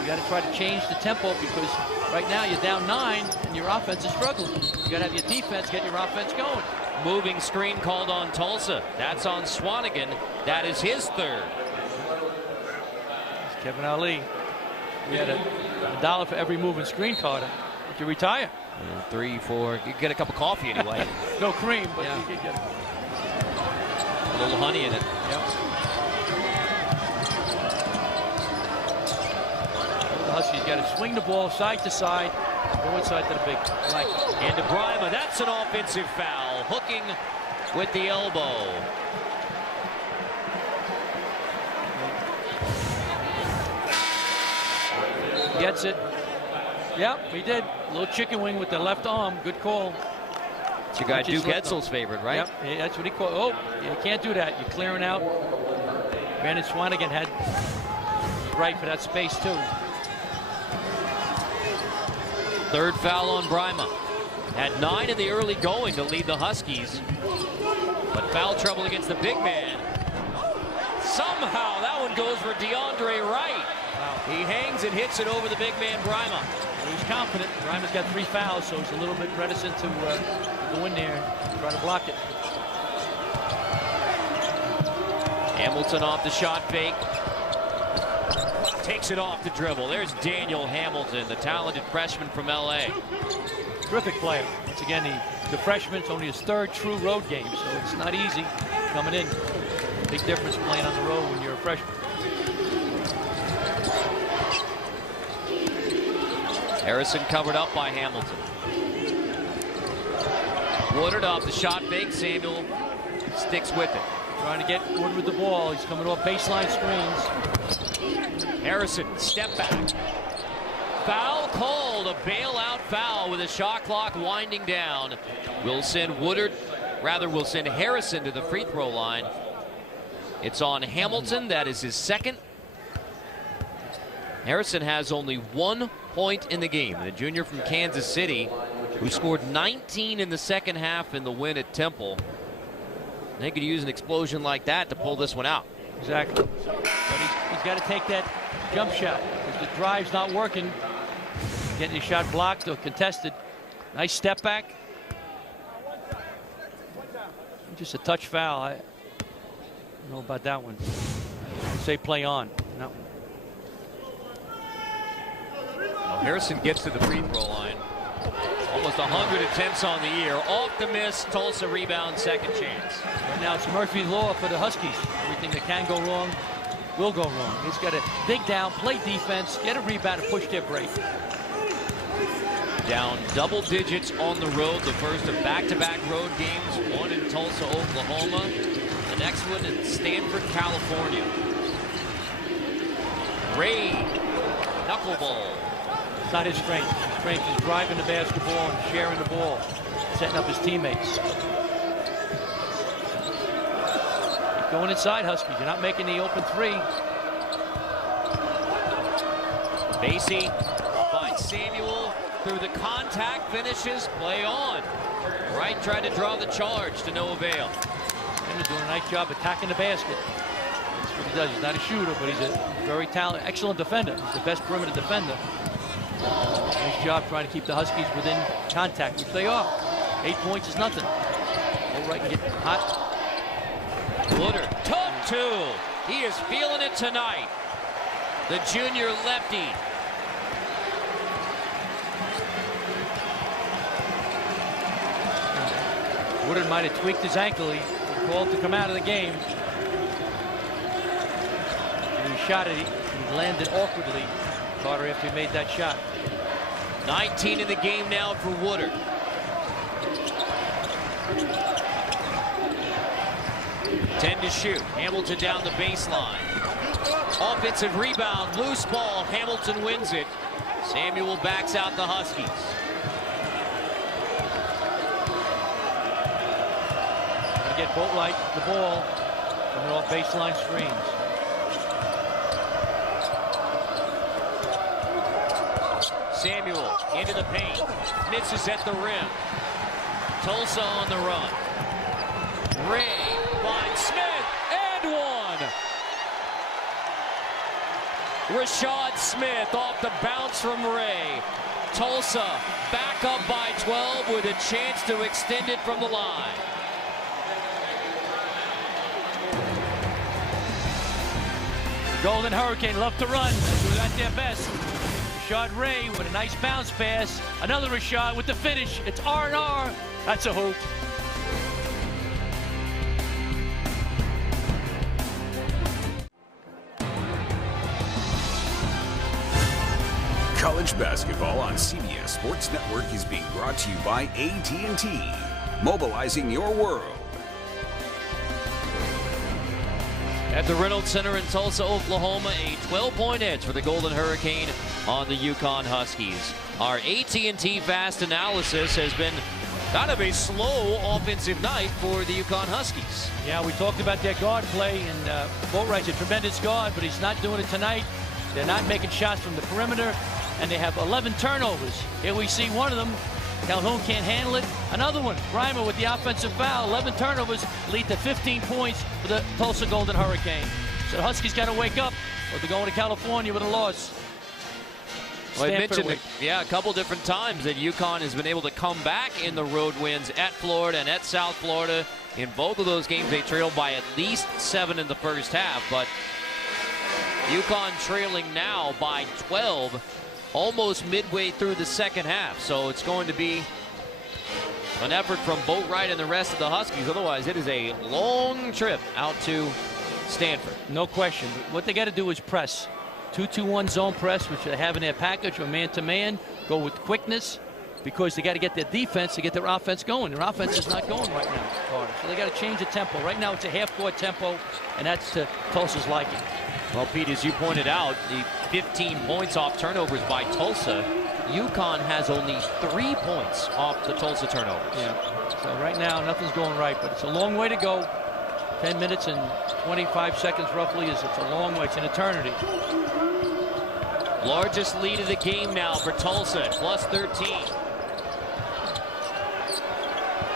You got to try to change the tempo, because right now you're down 9 and your offense is struggling. You got to have your defense get your offense going. Moving screen called on Tulsa. That's on Swanigan. That is his 3rd. It's Kevin Ali. We had $1 for every moving screen card. You retire. 3, 4. You get a cup of coffee anyway. No cream, but you can get a little honey in it. Yep. The Huskies got to swing the ball side to side, go inside to the big. Like and to Brima, that's an offensive foul. Hooking with the elbow. Gets it. Yep, he did. A little chicken wing with the left arm. Good call. It's your guy Duke Edsall's favorite, right? Yep, that's what he called. Oh, you can't do that. You're clearing out. Brandon Swanigan had right for that space, too. 3rd foul on Brima. Had 9 in the early going to lead the Huskies. But foul trouble against the big man. Somehow that one goes for DeAndre Wright. Wow. He hangs and hits it over the big man, Brima. He's confident. Brima's got 3 fouls, so he's a little bit reticent to go in there and try to block it. Hamilton off the shot fake. Takes it off the dribble. There's Daniel Hamilton, the talented freshman from LA. Terrific player. Once again, the freshman, it's only his 3rd true road game, so it's not easy coming in. Big difference playing on the road when you're a freshman. Harrison covered up by Hamilton. Woodard off the shot fake. Samuel sticks with it. Trying to get Wood with the ball. He's coming off baseline screens. Harrison, step back. Foul called, a bailout foul with a shot clock winding down. We'll send Harrison to the free throw line. It's on Hamilton. That is his second. Harrison has only 1 point in the game. The junior from Kansas City, who scored 19 in the second half in the win at Temple. They could use an explosion like that to pull this one out. Exactly. But he's got to take that jump shot because the drive's not working. Getting his shot blocked or contested. Nice step back. Just a touch foul. I don't know about that one. I'd say play on. No. Well, Harrison gets to the free throw line. Almost 100 attempts on the year. Off the miss. Tulsa rebound, second chance. Right now it's Murphy's Law for the Huskies. Everything that can go wrong will go wrong. He's got to dig down, play defense, get a rebound, and push their break. Down double digits on the road. The first of back-to-back road games. One in Tulsa, Oklahoma. The next one in Stanford, California. Ray, knuckleball. It's not his strength. His strength is driving the basketball and sharing the ball, setting up his teammates. Keep going inside, Huskies. You're not making the open three. Basie finds Samuel through the contact, finishes, play on. Wright tried to draw the charge to no avail. And he's doing a nice job attacking the basket. That's what he does. He's not a shooter, but he's a very talented, excellent defender. He's the best perimeter defender. Nice job trying to keep the Huskies within contact, which they are. 8 points is nothing. Wright can get hot. Woodard, tough two. He is feeling it tonight. The junior lefty. Woodard might have tweaked his ankle. He called to come out of the game. And he shot it. He landed awkwardly, Carter, after he made that shot. 19 in the game now for Woodard. Ten to shoot. Hamilton down the baseline. Offensive rebound, loose ball. Hamilton wins it. Samuel backs out the Huskies. Get Boatwright the ball coming off baseline screens. Samuel into the paint, misses at the rim. Tulsa on the run. Ray finds Smith and one. Rashad Smith off the bounce from Ray. Tulsa back up by 12 with a chance to extend it from the line. Golden Hurricane love to run. They're at their best. Rashad Ray with a nice bounce pass. Another Rashad with the finish. It's R&R. That's a hoop. College basketball on CBS Sports Network is being brought to you by AT&T. Mobilizing your world. At the Reynolds Center in Tulsa, Oklahoma, a 12-point edge for the Golden Hurricane on the UConn Huskies. Our AT&T fast analysis has been kind of a slow offensive night for the UConn Huskies. Yeah, we talked about their guard play, and Boatwright's a tremendous guard, but he's not doing it tonight. They're not making shots from the perimeter, and they have 11 turnovers. Here we see one of them. Calhoun can't handle it. Another one, Grimer with the offensive foul. 11 turnovers lead to 15 points for the Tulsa Golden Hurricane. So the Huskies got to wake up, or they're going to California with a loss. Well, I mentioned a couple different times that UConn has been able to come back in the road wins at Florida and at South Florida. In both of those games, they trailed by at least 7 in the first half, but UConn trailing now by 12. Almost midway through the second half, so it's going to be an effort from Boatwright and the rest of the Huskies. Otherwise, it is a long trip out to Stanford. No question. But what they got to do is press. 2-2-1 zone press, which they have in their package, or man-to-man. Go with quickness. because they got to get their defense to get their offense going. Their offense is not going right now, Carter. So they got to change the tempo. Right now it's a half-court tempo, and that's to Tulsa's liking. Well, Pete, as you pointed out, the 15 points off turnovers by Tulsa. UConn has only 3 points off the Tulsa turnovers. Yeah. So right now nothing's going right, but it's a long way to go. 10 minutes and 25 seconds roughly it's a long way. It's an eternity. Largest lead of the game now for Tulsa, plus 13.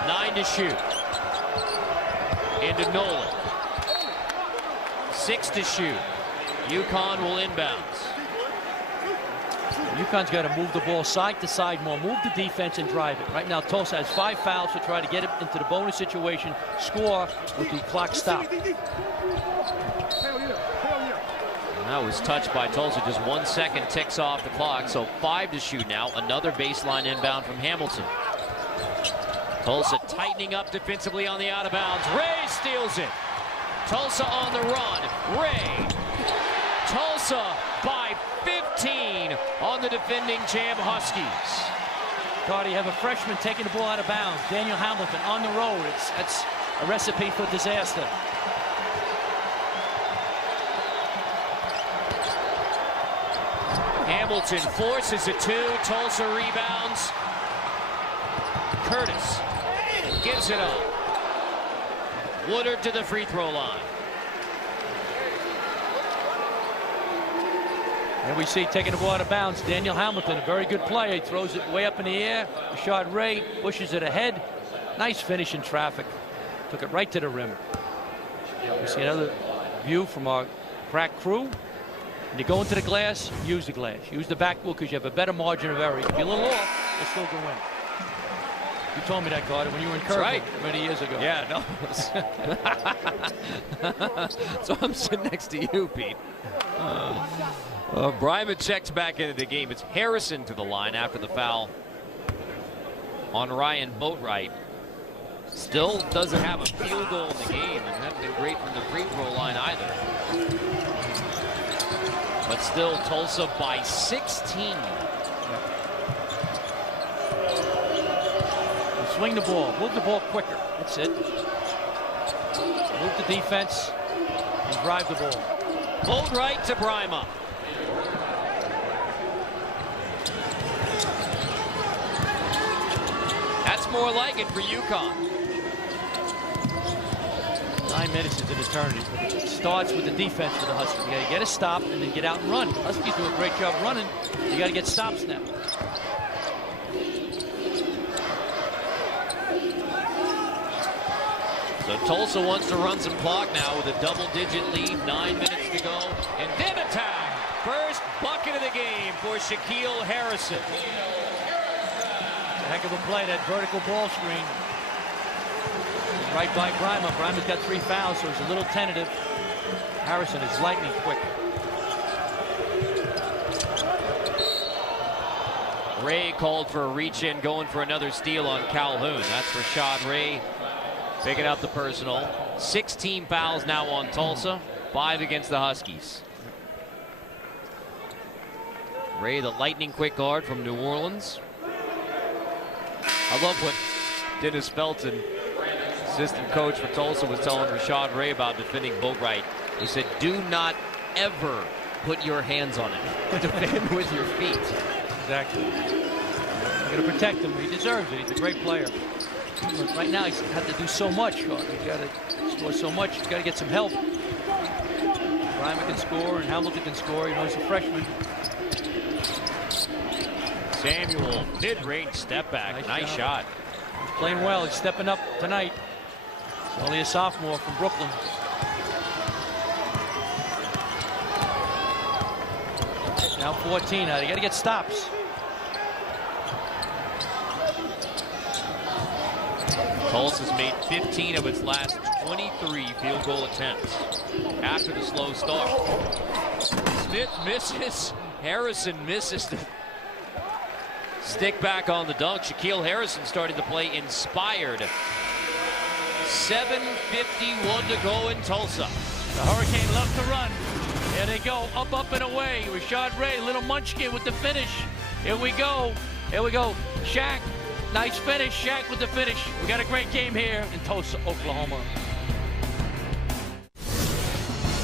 9 to shoot. Into Nolan. 6 to shoot. UConn will inbounds. UConn's got to move the ball side to side more, move the defense and drive it. Right now Tulsa has 5 fouls to try to get it into the bonus situation, score with the clock stopped. And that was touched by Tulsa. Just 1 second ticks off the clock, so 5 to shoot now. Another baseline inbound from Hamilton. Tulsa tightening up defensively on the out of bounds. Ray steals it. Tulsa on the run. Ray. Tulsa by 15 on the defending champ Huskies. Carter, you have a freshman taking the ball out of bounds. Daniel Hamilton on the road. That's a recipe for disaster. Hamilton forces a 2. Tulsa rebounds. Curtis gives it up. Woodard to the free throw line. And we see taking the ball out of bounds, Daniel Hamilton, a very good player. He throws it way up in the air. Rashad Ray pushes it ahead. Nice finish in traffic. Took it right to the rim. We see another view from our crack crew. When you go into the glass, use the glass. Use the backboard because you have a better margin of error. If you're a little off, you'll still go in. You told me that, Carter, when you were in Kirkland many years ago. Yeah, no. So I'm sitting next to you, Pete. Bryman checks back into the game. It's Harrison to the line after the foul on Ryan Boatwright. Still doesn't have a field goal in the game and hasn't been great from the free throw line either. But still, Tulsa by 16. Swing the ball, move the ball quicker. That's it. Move the defense and drive the ball. Boatwright to Bryma. That's more like it for UConn. 9 minutes is an eternity. It starts with the defense for the Huskies. You got to get a stop and then get out and run. Huskies do a great job running. You got to get stops now. So Tulsa wants to run some clock now with a double-digit lead. 9 minutes to go. And then attack. First bucket of the game for Shaquille Harrison. A heck of a play, that vertical ball screen. Right by Bryma. Bryma's got 3 fouls, so he's a little tentative. Harrison is lightning quick. Ray called for a reach-in, going for another steal on Calhoun. That's Rashad Ray picking up the personal. 16 fouls now on Tulsa, 5 against the Huskies. Ray, the lightning quick guard from New Orleans. I love what Dennis Felton, assistant coach for Tulsa, was telling Rashad Ray about defending Boatwright. He said, do not ever put your hands on it. Defend with your feet. Exactly. You're going to protect him. He deserves it. He's a great player. But right now, he's had to do so much. He's got to score so much. He's got to get some help. Bryma can score and Hamilton can score. You know, he's a freshman. Samuel, mid-range step back. Nice shot. He's playing well. He's stepping up tonight. He's only a sophomore from Brooklyn. Now 14. They got to get stops. Tulsa's made 15 of its last 23 field goal attempts after the slow start. Smith misses. Harrison misses the stick back on the dunk. Shaquille Harrison starting to play inspired. 7:51 to go in Tulsa. The Hurricane love to run. There they go, up, up, and away. Rashad Ray, little munchkin with the finish. Here we go. Here we go. Shaq. Nice finish. Shaq with the finish. We got a great game here in Tulsa, Oklahoma.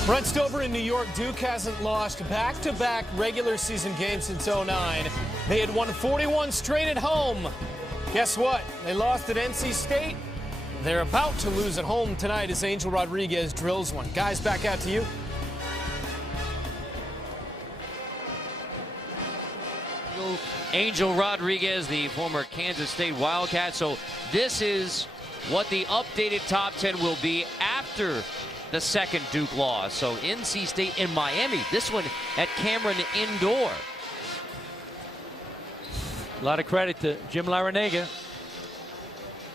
Brent Stover in New York. Duke hasn't lost back-to-back regular season games since '09. They had won 41 straight at home. Guess what? They lost at NC State. They're about to lose at home tonight as Angel Rodriguez drills one. Guys, back out to you. Angel Rodriguez, the former Kansas State Wildcat. So this is what the updated top 10 will be after the second Duke loss. So NC State in Miami. This one at Cameron Indoor. A lot of credit to Jim Larrañaga.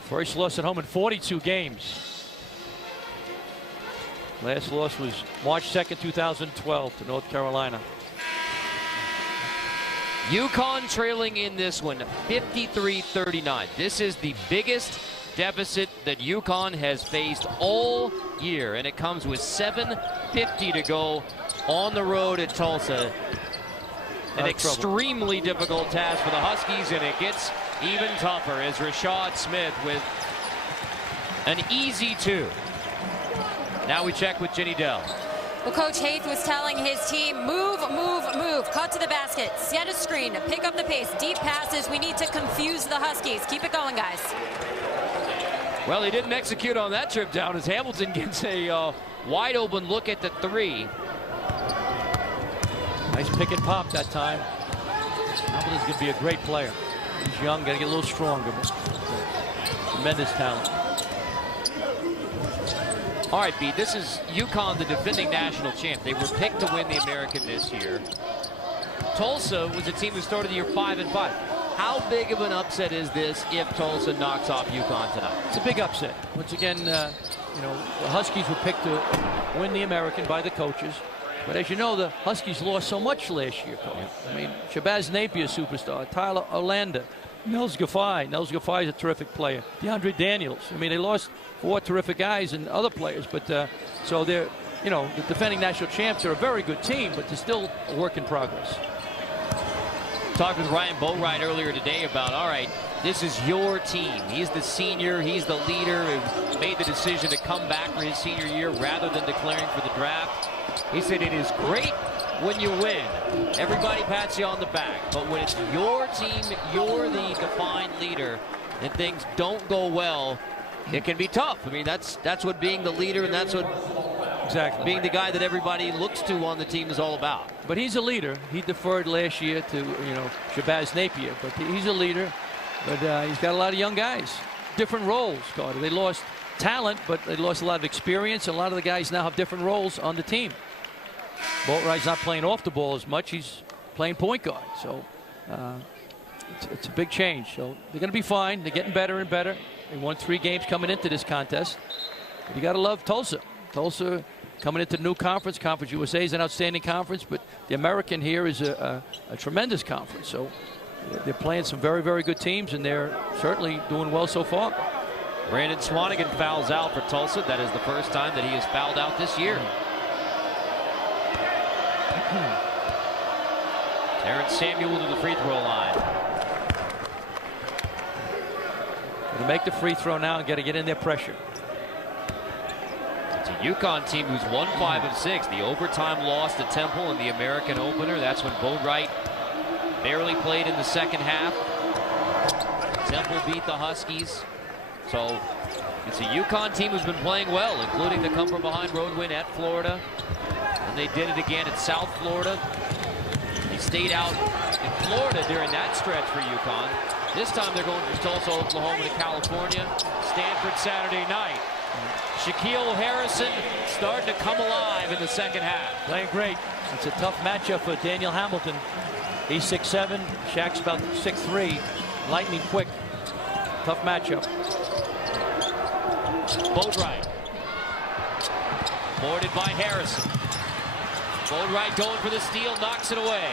First loss at home in 42 games. Last loss was March 2nd, 2012 to North Carolina. UConn trailing in this one 53-39. This is the biggest deficit that UConn has faced all year, and it comes with 7:50 to go on the road at Tulsa. An extremely difficult task for the Huskies, and it gets even tougher as Rashad Smith with an easy 2. Now we check with Jenny Dell. Well, Coach Haith was telling his team, move, move, move, cut to the basket, set a screen, pick up the pace, deep passes. We need to confuse the Huskies. Keep it going, guys. Well, he didn't execute on that trip down as Hamilton gets a wide open look at the 3. Nice pick and pop that time. Hamilton's going to be a great player. He's young, got to get a little stronger. Tremendous talent. All right, Pete, this is UConn, the defending national champ. They were picked to win the American this year. Tulsa was a team who started the year 5-5. How big of an upset is this if Tulsa knocks off UConn tonight? It's a big upset. Once again, you know, the Huskies were picked to win the American by the coaches. But as you know, the Huskies lost so much last year, Coach. I mean, Shabazz Napier, superstar. Tyler Orlando. Nels Gaffey. Nels Gaffey is a terrific player. DeAndre Daniels. I mean, they lost 4 terrific guys and other players. But so they're, you know, the defending national champs are a very good team, but they're still a work in progress. Talked with Ryan Boatwright earlier today about, all right, this is your team. He's the senior. He's the leader who made the decision to come back for his senior year rather than declaring for the draft. He said it is great when you win. Everybody pats you on the back. But when it's your team, you're the defined leader, and things don't go well, it can be tough. I mean, that's what being the leader, and that's what being the guy that everybody looks to on the team is all about. But he's a leader. He deferred last year to, you know, Shabazz Napier. But he's a leader. But he's got a lot of young guys. Different roles, Carter. They lost talent, but they lost a lot of experience. And a lot of the guys now have different roles on the team. Boatwright's not playing off the ball as much. He's playing point guard. So it's a big change. So they're going to be fine. They're getting better and better. They won 3 games coming into this contest. But you got to love Tulsa. Tulsa coming into the new conference. Conference USA is an outstanding conference, but the American here is a tremendous conference. So they're playing some very, very good teams, and they're certainly doing well so far. Brandon Swanigan fouls out for Tulsa. That is the first time that he has fouled out this year. Terrence Samuel to the free throw line. To make the free throw now and got to get in their pressure. It's a UConn team who's won 5 of 6. The overtime loss to Temple in the American opener. That's when Boatwright barely played in the second half. Temple beat the Huskies. So it's a UConn team who's been playing well, including the come-from-behind road win at Florida. And they did it again at South Florida. They stayed out in Florida during that stretch for UConn. This time they're going from Tulsa, Oklahoma to California. Stanford Saturday night. Shaquille Harrison starting to come alive in the second half. Playing great. It's a tough matchup for Daniel Hamilton. He's 6'7", Shaq's about 6'3", lightning quick. Tough matchup. Boatwright. Boarded by Harrison. Boatwright going for the steal, knocks it away.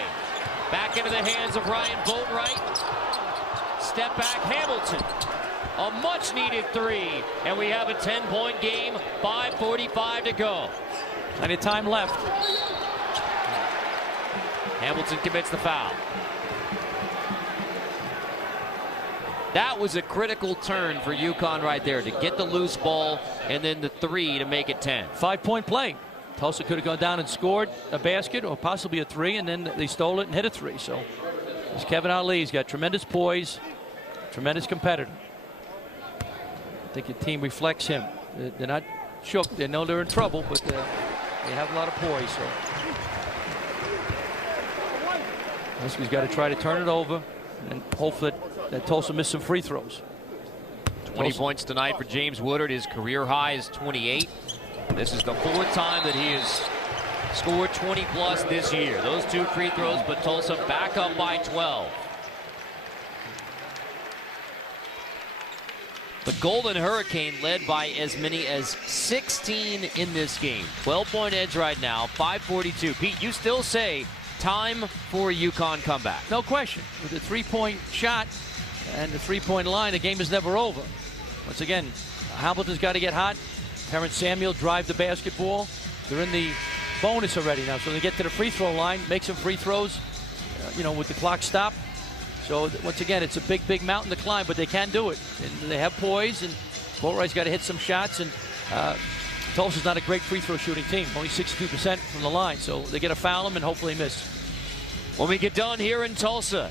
Back into the hands of Ryan Boatwright. Step back, Hamilton. A much-needed 3, and we have a 10-point game, 5:45 to go. Plenty of time left. Hamilton commits the foul. That was a critical turn for UConn right there, to get the loose ball and then the 3 to make it 10. 5-point play. Tulsa could have gone down and scored a basket or possibly a 3, and then they stole it and hit a 3. So it's Kevin Ali. He's got tremendous poise, tremendous competitor. I think the team reflects him. They're not shook. They know they're in trouble, but they have a lot of poise. So Huskies got to try to turn it over and hope that Tulsa missed some free throws. 20 points tonight for James Woodard. His career high is 28. This is the 4th time that he has scored 20+ this year. Those 2 free throws put Tulsa back up by 12. The Golden Hurricane led by as many as 16 in this game. 12-point edge right now, 5:42. Pete, you still say time for a UConn comeback. No question. With the 3-point shot and the 3-point line, the game is never over. Once again, Hamilton's got to get hot. Terrence Samuel drive the basketball. They're in the bonus already now, so they get to the free throw line, make some free throws, with the clock stopped. So once again, it's a big mountain to climb, but they can do it. And they have poise, and Boatwright's got to hit some shots. And Tulsa's not a great free throw shooting team, only 62% from the line. So they got to foul them and hopefully miss. When we get done here in Tulsa,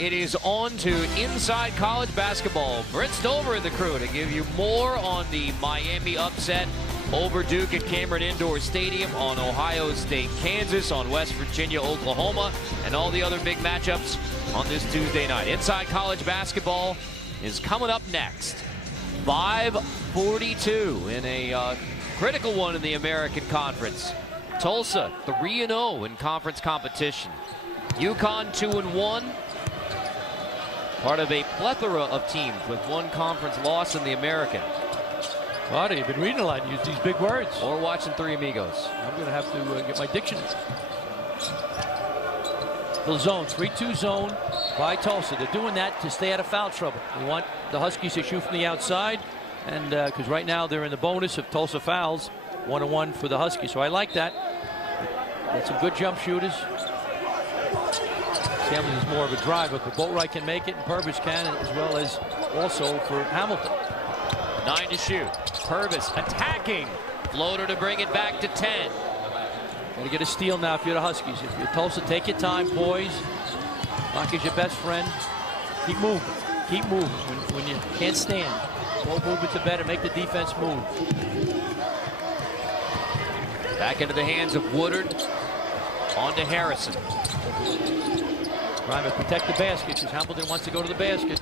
it is on to Inside College Basketball. Brent Stover and the crew to give you more on the Miami upset over Duke at Cameron Indoor Stadium, on Ohio State, Kansas, on West Virginia, Oklahoma, and all the other big matchups on this Tuesday night. Inside College Basketball is coming up next. 5:42 in a critical one in the American Conference. Tulsa 3-0 in conference competition. UConn 2-1. Part of a plethora of teams with 1 conference loss in the American. Well, you've been reading a lot. Use these big words. Or watching Three Amigos. I'm going to have to get my dictionary. The zone, 3-2 zone by Tulsa. They're doing that to stay out of foul trouble. They want the Huskies to shoot from the outside, and because right now they're in the bonus of Tulsa fouls, 1-1 for the Huskies. So I like that. Got some good jump shooters. Hamilton is more of a driver, but Boatwright can make it, and Purvis can, as well as also for Hamilton. 9 to shoot. Purvis attacking. Floater to bring it back to 10. Got to get a steal now if you're the Huskies. If you're Tulsa, take your time, poise. Clock is your best friend. Keep moving. Keep moving when you can't stand. More movement the better. Make the defense move. Back into the hands of Woodard. On to Harrison. Bryma protect the basket because Hamilton wants to go to the basket.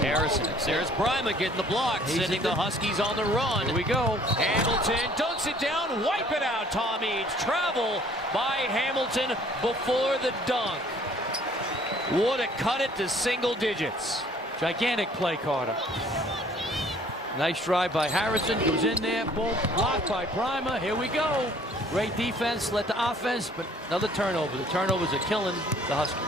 Harrison. There's Bryma getting the block, sending the Huskies on the run. Here we go. Hamilton dunks it down, wipe it out. Tom Eads. Travel by Hamilton before the dunk. Would have cut it to single digits. Gigantic play, Carter. Nice drive by Harrison. Goes in there. Boom. Blocked by Bryma. Here we go. Great defense. Let the offense, but another turnover. The turnovers are killing the Huskies.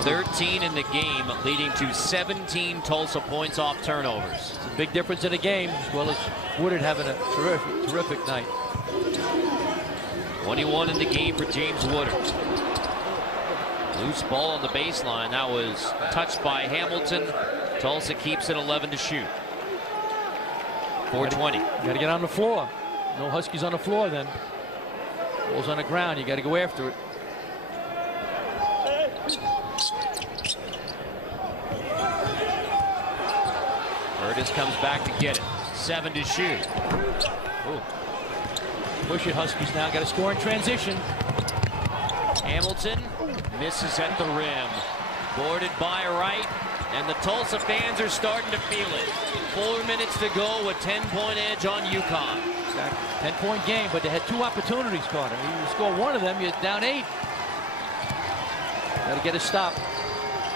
13 in the game, leading to 17 Tulsa points off turnovers. It's a big difference in the game, as well as Woodard having a terrific night. 21 in the game for James Woodard. Loose ball on the baseline. That was touched by Hamilton. Tulsa keeps it 11 to shoot. 4:20. You got to get on the floor. No Huskies on the floor then. Ball's on the ground. You got to go after it. Curtis comes back to get it. 7 to shoot. Ooh. Push it, Huskies now. Got to score in transition. Hamilton misses at the rim. Boarded by Wright. And the Tulsa fans are starting to feel it. 4 minutes to go, a 10-point edge on UConn. 10-point game, but they had 2 opportunities, Carter. You score one of them, you're down 8. Got to get a stop.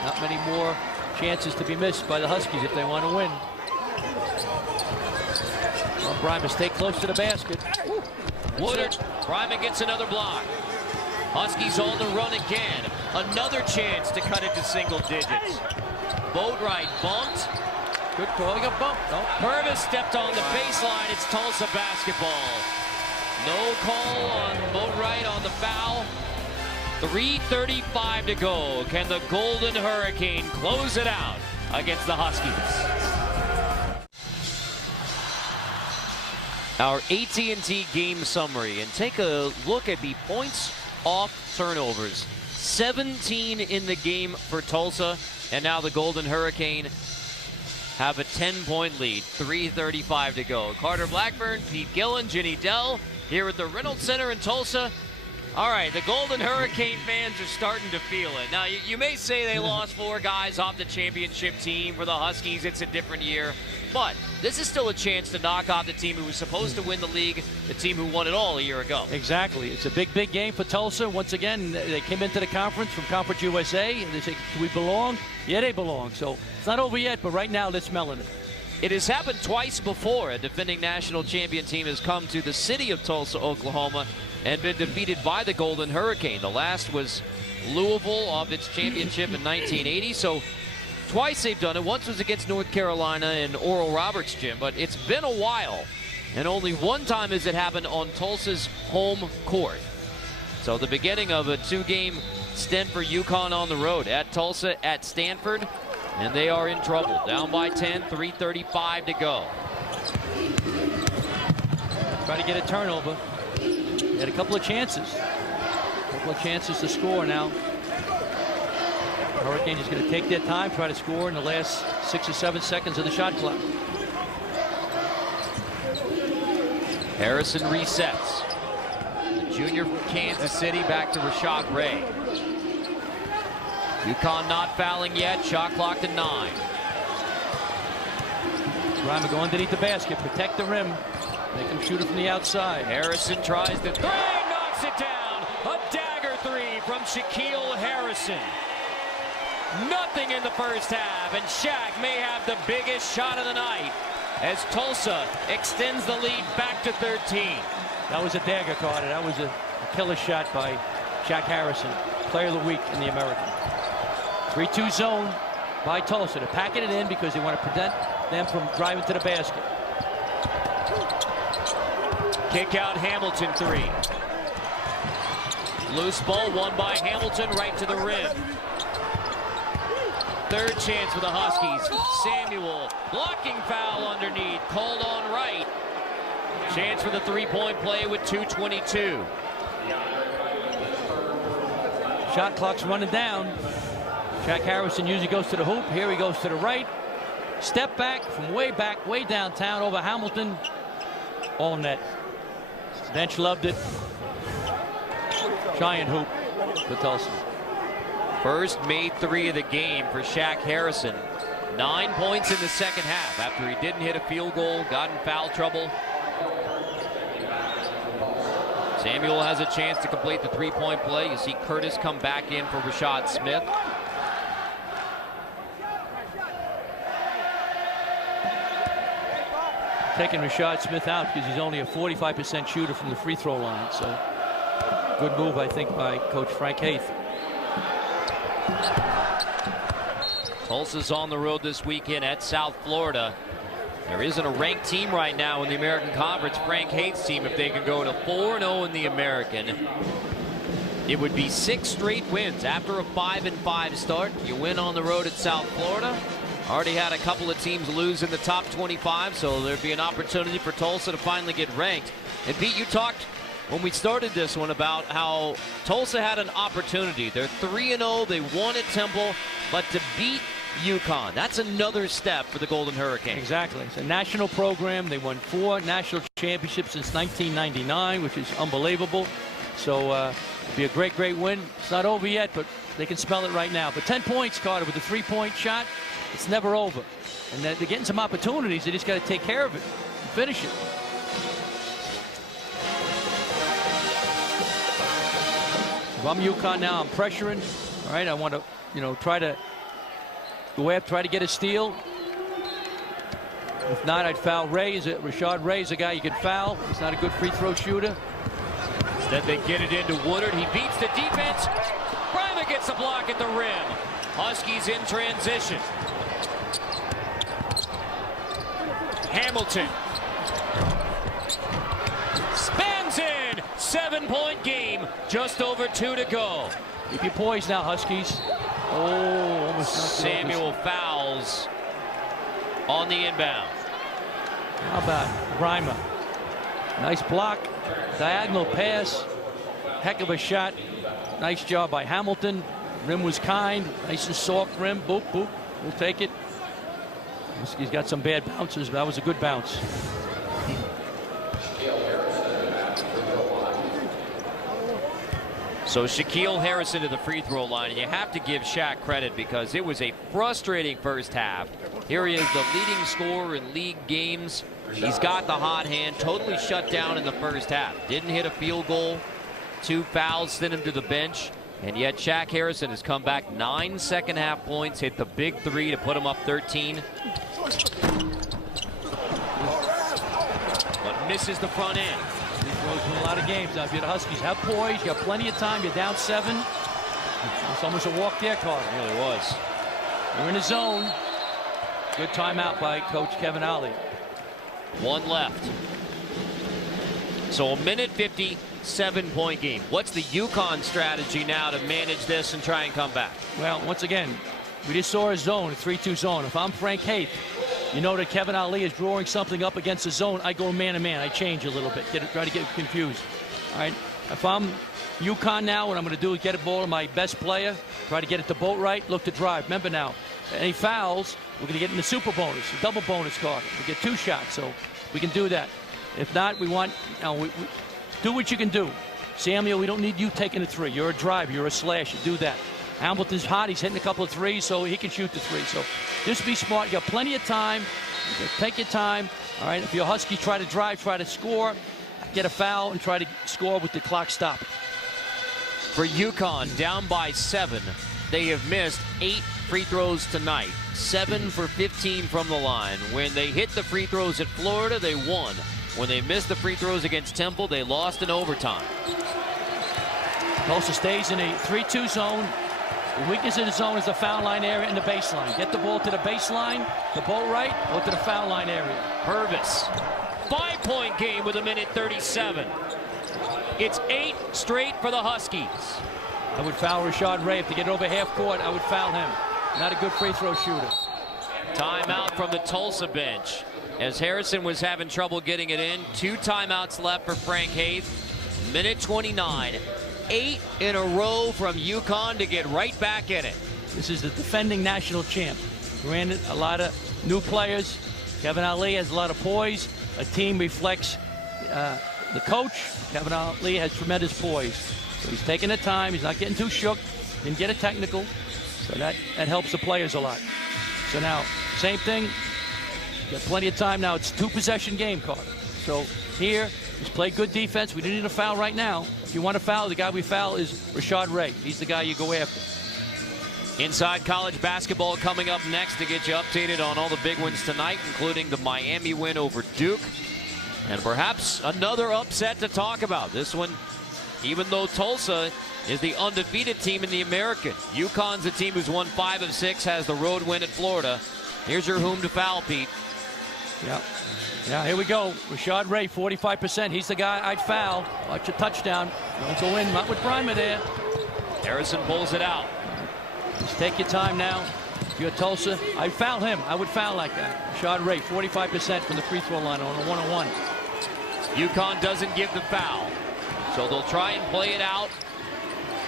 Not many more chances to be missed by the Huskies if they want to win. Well, Bryma stay close to the basket. Woodard, Bryma gets another block. Huskies on the run again. Another chance to cut it to single digits. Boatwright bumped. Good calling a bump. No. Purvis stepped on the baseline. It's Tulsa basketball. No call on Boatwright on the foul. 3:35 to go. Can the Golden Hurricane close it out against the Huskies? Our AT&T game summary, and take a look at the points off turnovers. 17 in the game for Tulsa, and now the Golden Hurricane have a 10-point lead. 3:35 to go. Carter Blackburn, Pete Gillen, Ginny Dell here at the Reynolds Center in Tulsa. All right, the Golden Hurricane fans are starting to feel it. Now, you may say they lost 4 guys off the championship team. For the Huskies, it's a different year. But this is still a chance to knock off the team who was supposed to win the league, the team who won it all a year ago. Exactly. It's a big, big game for Tulsa. Once again, they came into the conference from Conference USA, and they say, do we belong? Yeah, they belong. So it's not over yet, but right now they're smelling it. It has happened twice before. A defending national champion team has come to the city of Tulsa, Oklahoma, and been defeated by the Golden Hurricane. The last was Louisville off its championship in 1980. So twice they've done it. Once was against North Carolina in Oral Roberts gym, but it's been a while. And only one time has it happened on Tulsa's home court. So the beginning of a 2-game stint for UConn on the road at Tulsa, at Stanford. And they are in trouble. Down by 10, 3:35 to go. Try to get a turnover. They had a couple of chances. To score now. The Hurricanes is going to take their time, try to score in the last 6 or 7 seconds of the shot clock. Harrison resets. The junior from Kansas City back to Rashad Ray. UConn not fouling yet. Shot clock to 9. Grimer go underneath the basket, protect the rim. They can shoot it from the outside. Harrison tries the 3, knocks it down. A dagger 3 from Shaquille Harrison. Nothing in the first half, and Shaq may have the biggest shot of the night as Tulsa extends the lead back to 13. That was a dagger, Carter. That was a killer shot by Shaq Harrison, player of the week in the American. 3-2 zone by Tulsa. They're packing it in because they want to prevent them from driving to the basket. Kick out Hamilton 3. Loose ball won by Hamilton right to the rim. Third chance for the Huskies. Samuel, blocking foul underneath, called on right. Chance for the 3-point play with 2:22. Shot clock's running down. Shaq Harrison usually goes to the hoop. Here he goes to the right. Step back from way back, way downtown over Hamilton. All net. Bench loved it. Giant hoop for Tulsa. First made 3 of the game for Shaq Harrison. 9 points in the second half after he didn't hit a field goal, got in foul trouble. Samuel has a chance to complete the 3-point play. You see Curtis come back in for Rashad Smith. Taking Rashad Smith out because he's only a 45% shooter from the free throw line. So good move, I think, by Coach Frank Haith. Tulsa's on the road this weekend at South Florida. There isn't a ranked team right now in the American Conference. Frank Haith's team, if they can go to 4-0 in the American, it would be 6 straight wins. After a 5-5 start, you win on the road at South Florida. Already had a couple of teams lose in the top 25, so there'd be an opportunity for Tulsa to finally get ranked. And Pete, you talked when we started this one about how Tulsa had an opportunity. They're 3-0, they won at Temple, but to beat UConn, that's another step for the Golden Hurricane. Exactly. It's a national program. They won 4 national championships since 1999, which is unbelievable. So it'll be a great, great win. It's not over yet, but they can smell it right now. But 10 points, Carter, with a 3-point shot. It's never over. And they're getting some opportunities. They just got to take care of it and finish it. If I'm UConn now, I'm pressuring. All right, I want to, try to go after, try to get a steal. If not, I'd foul Ray. Rashad Ray is a guy you can foul. He's not a good free throw shooter. Instead, they get it into Woodard. He beats the defense. Grimer gets a block at the rim. Huskies in transition. Hamilton spans in. 7-point game, just over 2 to go. Keep your poise now, Huskies. Oh, almost Samuel fouls on the inbound. How about Brimer? Nice block, diagonal pass, heck of a shot. Nice job by Hamilton. Rim was kind, nice and soft rim. Boop, boop. We'll take it. He's got some bad bounces, but that was a good bounce. So Shaquille Harrison to the free throw line, and you have to give Shaq credit because it was a frustrating first half. Here he is, the leading scorer in league games. He's got the hot hand, totally shut down in the first half. Didn't hit a field goal, 2 fouls sent him to the bench, and yet Shaq Harrison has come back 9 second half points, hit the big 3 to put him up 13. But misses the front end. He throws in a lot of games now. If you're the Huskies, have poise, you got plenty of time, you're down 7. It's almost a walk there, Carter. It really was. We're in the zone. Good timeout by Coach Kevin Ollie. 1 left. So a minute 50, 7-point game. What's the UConn strategy now to manage this and try and come back? Well, once again, we just saw a zone, a 3-2 zone. If I'm Frank Haith, you know that Kevin Ollie is drawing something up against the zone. I go man-to-man. I change a little bit, try to get confused. All right. If I'm UConn now, what I'm going to do is get a ball to my best player, try to get it to Boatwright, look to drive. Remember now, any fouls, we're going to get in the super bonus, a double bonus card. We get 2 shots, so we can do that. If not, we want, we do what you can do. Samuel, we don't need you taking a 3. You're a driver, you're a slash, you do that. Hamilton's hot, he's hitting a couple of 3s, so he can shoot the 3. So just be smart, you got plenty of time, take your time. All right, if you're Husky, try to drive, try to score, get a foul, and try to score with the clock stopped. For UConn, down by 7, they have missed 8 free throws tonight. 7 for 15 from the line. When they hit the free throws at Florida, they won. When they missed the free throws against Temple, they lost in overtime. Tulsa stays in a 3-2 zone. The weakness of the zone is the foul line area and the baseline. Get the ball to the baseline, the Boatwright, go to the foul line area. Purvis, 5-point game with a minute 37. It's 8 straight for the Huskies. I would foul Rashad Ray. If they get over half court, I would foul him. Not a good free throw shooter. Timeout from the Tulsa bench. As Harrison was having trouble getting it in. 2 timeouts left for Frank Haith. Minute 29. 8 in a row from UConn to get right back in it. This is the defending national champ. Granted, a lot of new players. Kevin Ollie has a lot of poise. A team reflects the coach. Kevin Ollie has tremendous poise. So he's taking the time. He's not getting too shook. Didn't get a technical. So that helps the players a lot. So now, same thing. Got plenty of time now. It's a 2-possession game, Carter. So here, just play good defense. We didn't need a foul right now. If you want to foul, the guy we foul is Rashad Ray. He's the guy you go after. Inside College basketball coming up next to get you updated on all the big ones tonight, including the Miami win over Duke. And perhaps another upset to talk about. This one, even though Tulsa is the undefeated team in the American. UConn's a team who's won 5 of 6, has the road win at Florida. Here's your whom to foul, Pete. Yeah, here we go. Rashad Ray, 45%. He's the guy I'd foul. Watch a touchdown. Don't go in. Not with Brimer there. Harrison pulls it out. Just take your time now. If you're Tulsa, I'd foul him. I would foul like that. Rashad Ray, 45% from the free throw line on a 1-on-1. UConn doesn't give the foul. So they'll try and play it out.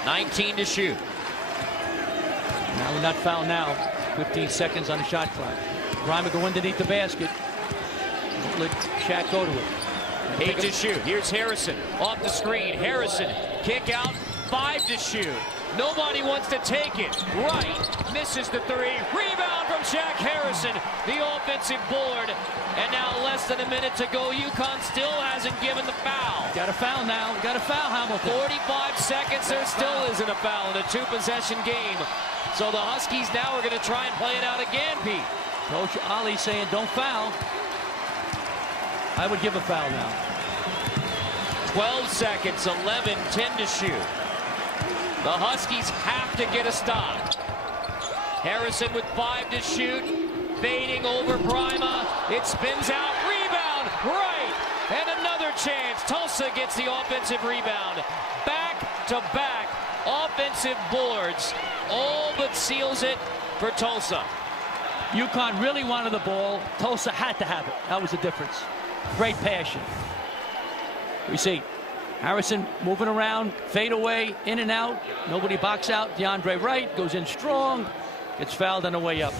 19 to shoot. Now we're not fouled now. 15 seconds on the shot clock. Brimer go underneath the basket. Let Shaq go to it. 8 to shoot. Here's Harrison off the screen. Harrison kick out. 5 to shoot. Nobody wants to take it. Right. Misses the 3. Rebound from Shaq Harrison. The offensive board. And now less than a minute to go. UConn still hasn't given the foul. Got a foul now. Got a foul, Hamilton. 45 seconds. There still isn't a foul in a 2-possession game. So the Huskies now are going to try and play it out again, Pete. Coach Ollie saying don't foul. I would give a foul now. 12 seconds, 11, 10 to shoot. The Huskies have to get a stop. Harrison with 5 to shoot. Fading over Brimer. It spins out. Rebound. Right. And another chance. Tulsa gets the offensive rebound. Back to back. Offensive defensive boards all but seals it for Tulsa. UConn really wanted the ball. Tulsa had to have it. That was the difference. Great passion. We see Harrison moving around, fade away, in and out. Nobody box out. DeAndre Wright goes in strong, gets fouled on the way up.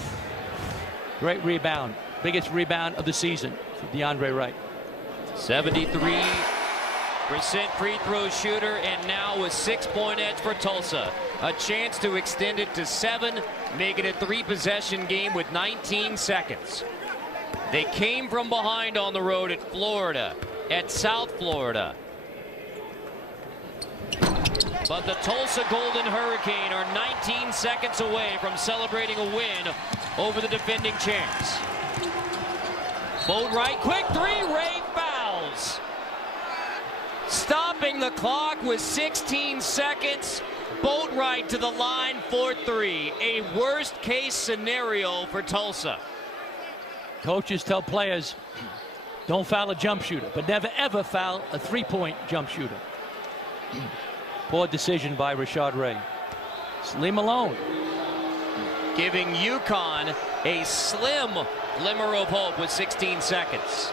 Great rebound. Biggest rebound of the season for DeAndre Wright. 73% free throw shooter, and now a 6-point edge for Tulsa. A chance to extend it to 7, make it a 3-possession game with 19 seconds. They came from behind on the road at Florida, at South Florida. But the Tulsa Golden Hurricane are 19 seconds away from celebrating a win over the defending champs. Boatwright, quick three, Ray fouls. Stopping the clock with 16 seconds. Boatwright to the line for 3. A worst case scenario for Tulsa. Coaches tell players, don't foul a jump shooter, but never ever foul a 3-point jump shooter. Poor decision by Rashad Ray. Just leave him alone. Giving UConn a slim glimmer of hope with 16 seconds.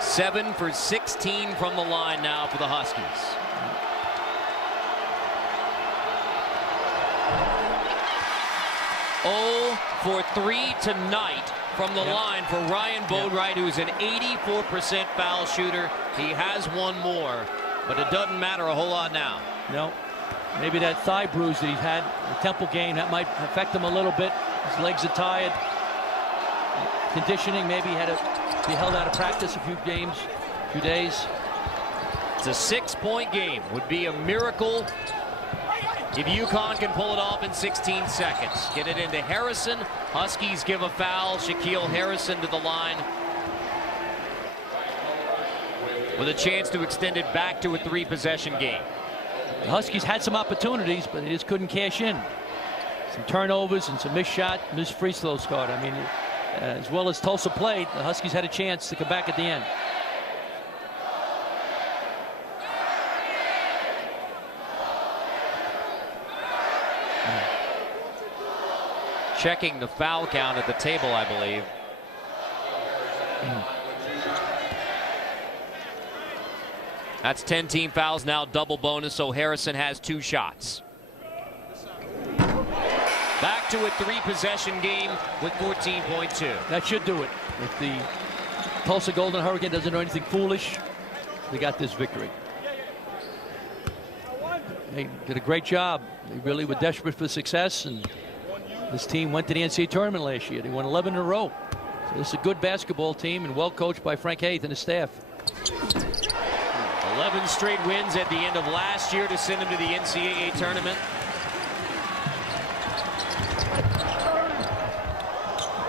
Seven for 16 from the line now for the Huskies. Oh for 3 tonight from the line for Ryan Boatwright, who's an 84% foul shooter. He has one more, but it doesn't matter a whole lot now. No, maybe that thigh bruise that he's had, the Temple game, that might affect him a little bit. His legs are tired. Conditioning, maybe he had to be held out of practice a few games, a few days. It's a 6-point game. Would be a miracle if UConn can pull it off in 16 seconds. Get it into Harrison. Huskies give a foul. Shaquille Harrison to the line with a chance to extend it back to a 3-possession game. The Huskies had some opportunities, but they just couldn't cash in. Some turnovers and some missed shot, missed free throw scored. I mean, as well as Tulsa played, the Huskies had a chance to come back at the end. Checking the foul count at the table, I believe. That's 10 team fouls, now double bonus, so Harrison has 2 shots. Back to a 3-possession game with 14.2. That should do it. If the Tulsa Golden Hurricane doesn't do anything foolish, they got this victory. They did a great job. They really were desperate for success, and this team went to the NCAA tournament last year. They won 11 in a row. So this is a good basketball team and well coached by Frank Haith and his staff. 11 straight wins at the end of last year to send them to the NCAA tournament.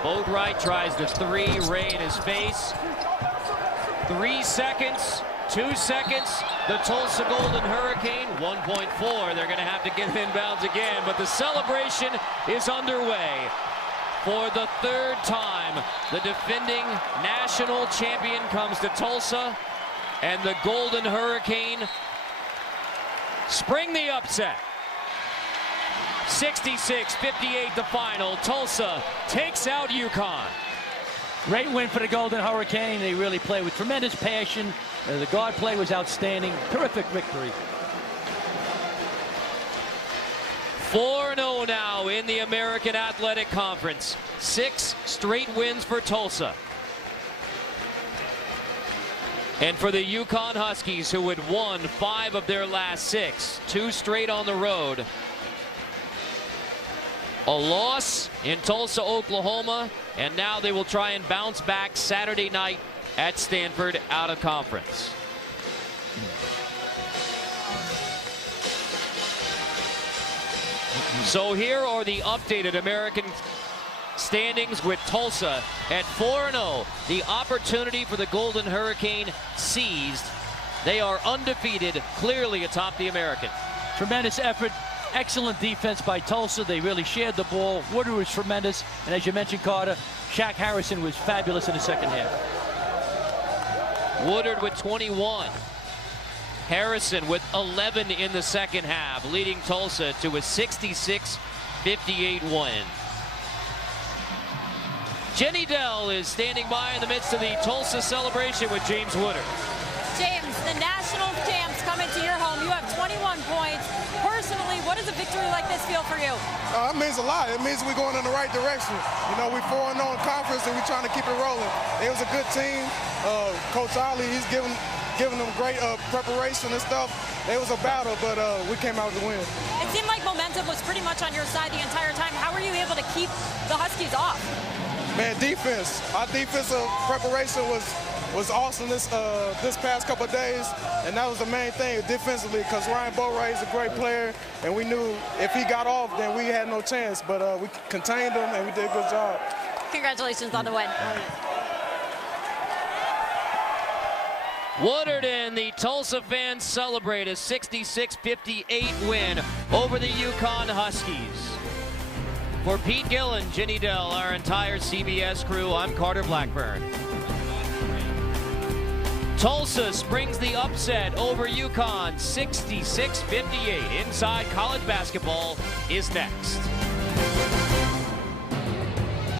Boatwright tries the 3, Ray in his face. 3 seconds, 2 seconds. The Tulsa Golden Hurricane, 1.4. They're going to have to get inbounds again, but the celebration is underway. For the 3rd time, the defending national champion comes to Tulsa, and the Golden Hurricane spring the upset. 66-58 the final. Tulsa takes out UConn. Great win for the Golden Hurricane. They really played with tremendous passion. The guard play was outstanding. Terrific victory. 4-0 now in the American Athletic Conference. 6 straight wins for Tulsa. And for the UConn Huskies, who had won 5 of their last 6, 2 straight on the road. A loss in Tulsa, Oklahoma, and now they will try and bounce back Saturday night at Stanford out of conference. So here are the updated American standings with Tulsa at 4-0. The opportunity for the Golden Hurricane seized. They are undefeated, clearly atop the American. Tremendous effort Excellent defense by Tulsa. They really shared the ball. Woodard was tremendous. And as you mentioned, Carter, Shaq Harrison was fabulous in the second half. Woodard with 21. Harrison with 11 in the second half, leading Tulsa to a 66-58 win. Jenny Dell is standing by in the midst of the Tulsa celebration with James Woodard. James, the national champs coming to your home. You have 21 points. Personally, what does a victory like this feel for you? It means a lot. It means we're going in the right direction. You know, we're 4-0 in conference and we're trying to keep it rolling. It was a good team. Coach Ollie, he's giving them great preparation and stuff. It was a battle, but we came out to win. It seemed like momentum was pretty much on your side the entire time. How were you able to keep the Huskies off? Man, defense. Our defensive preparation was awesome this past couple of days, and that was the main thing defensively, because Ryan Boatwright is a great player, and we knew if he got off, then we had no chance, but we contained him, and we did a good job. Congratulations on the win. Woodard and the Tulsa fans celebrate a 66-58 win over the UConn Huskies. For Pete Gillen, Jenny Dell, our entire CBS crew, I'm Carter Blackburn. Tulsa springs the upset over UConn 66-58. Inside College Basketball is next.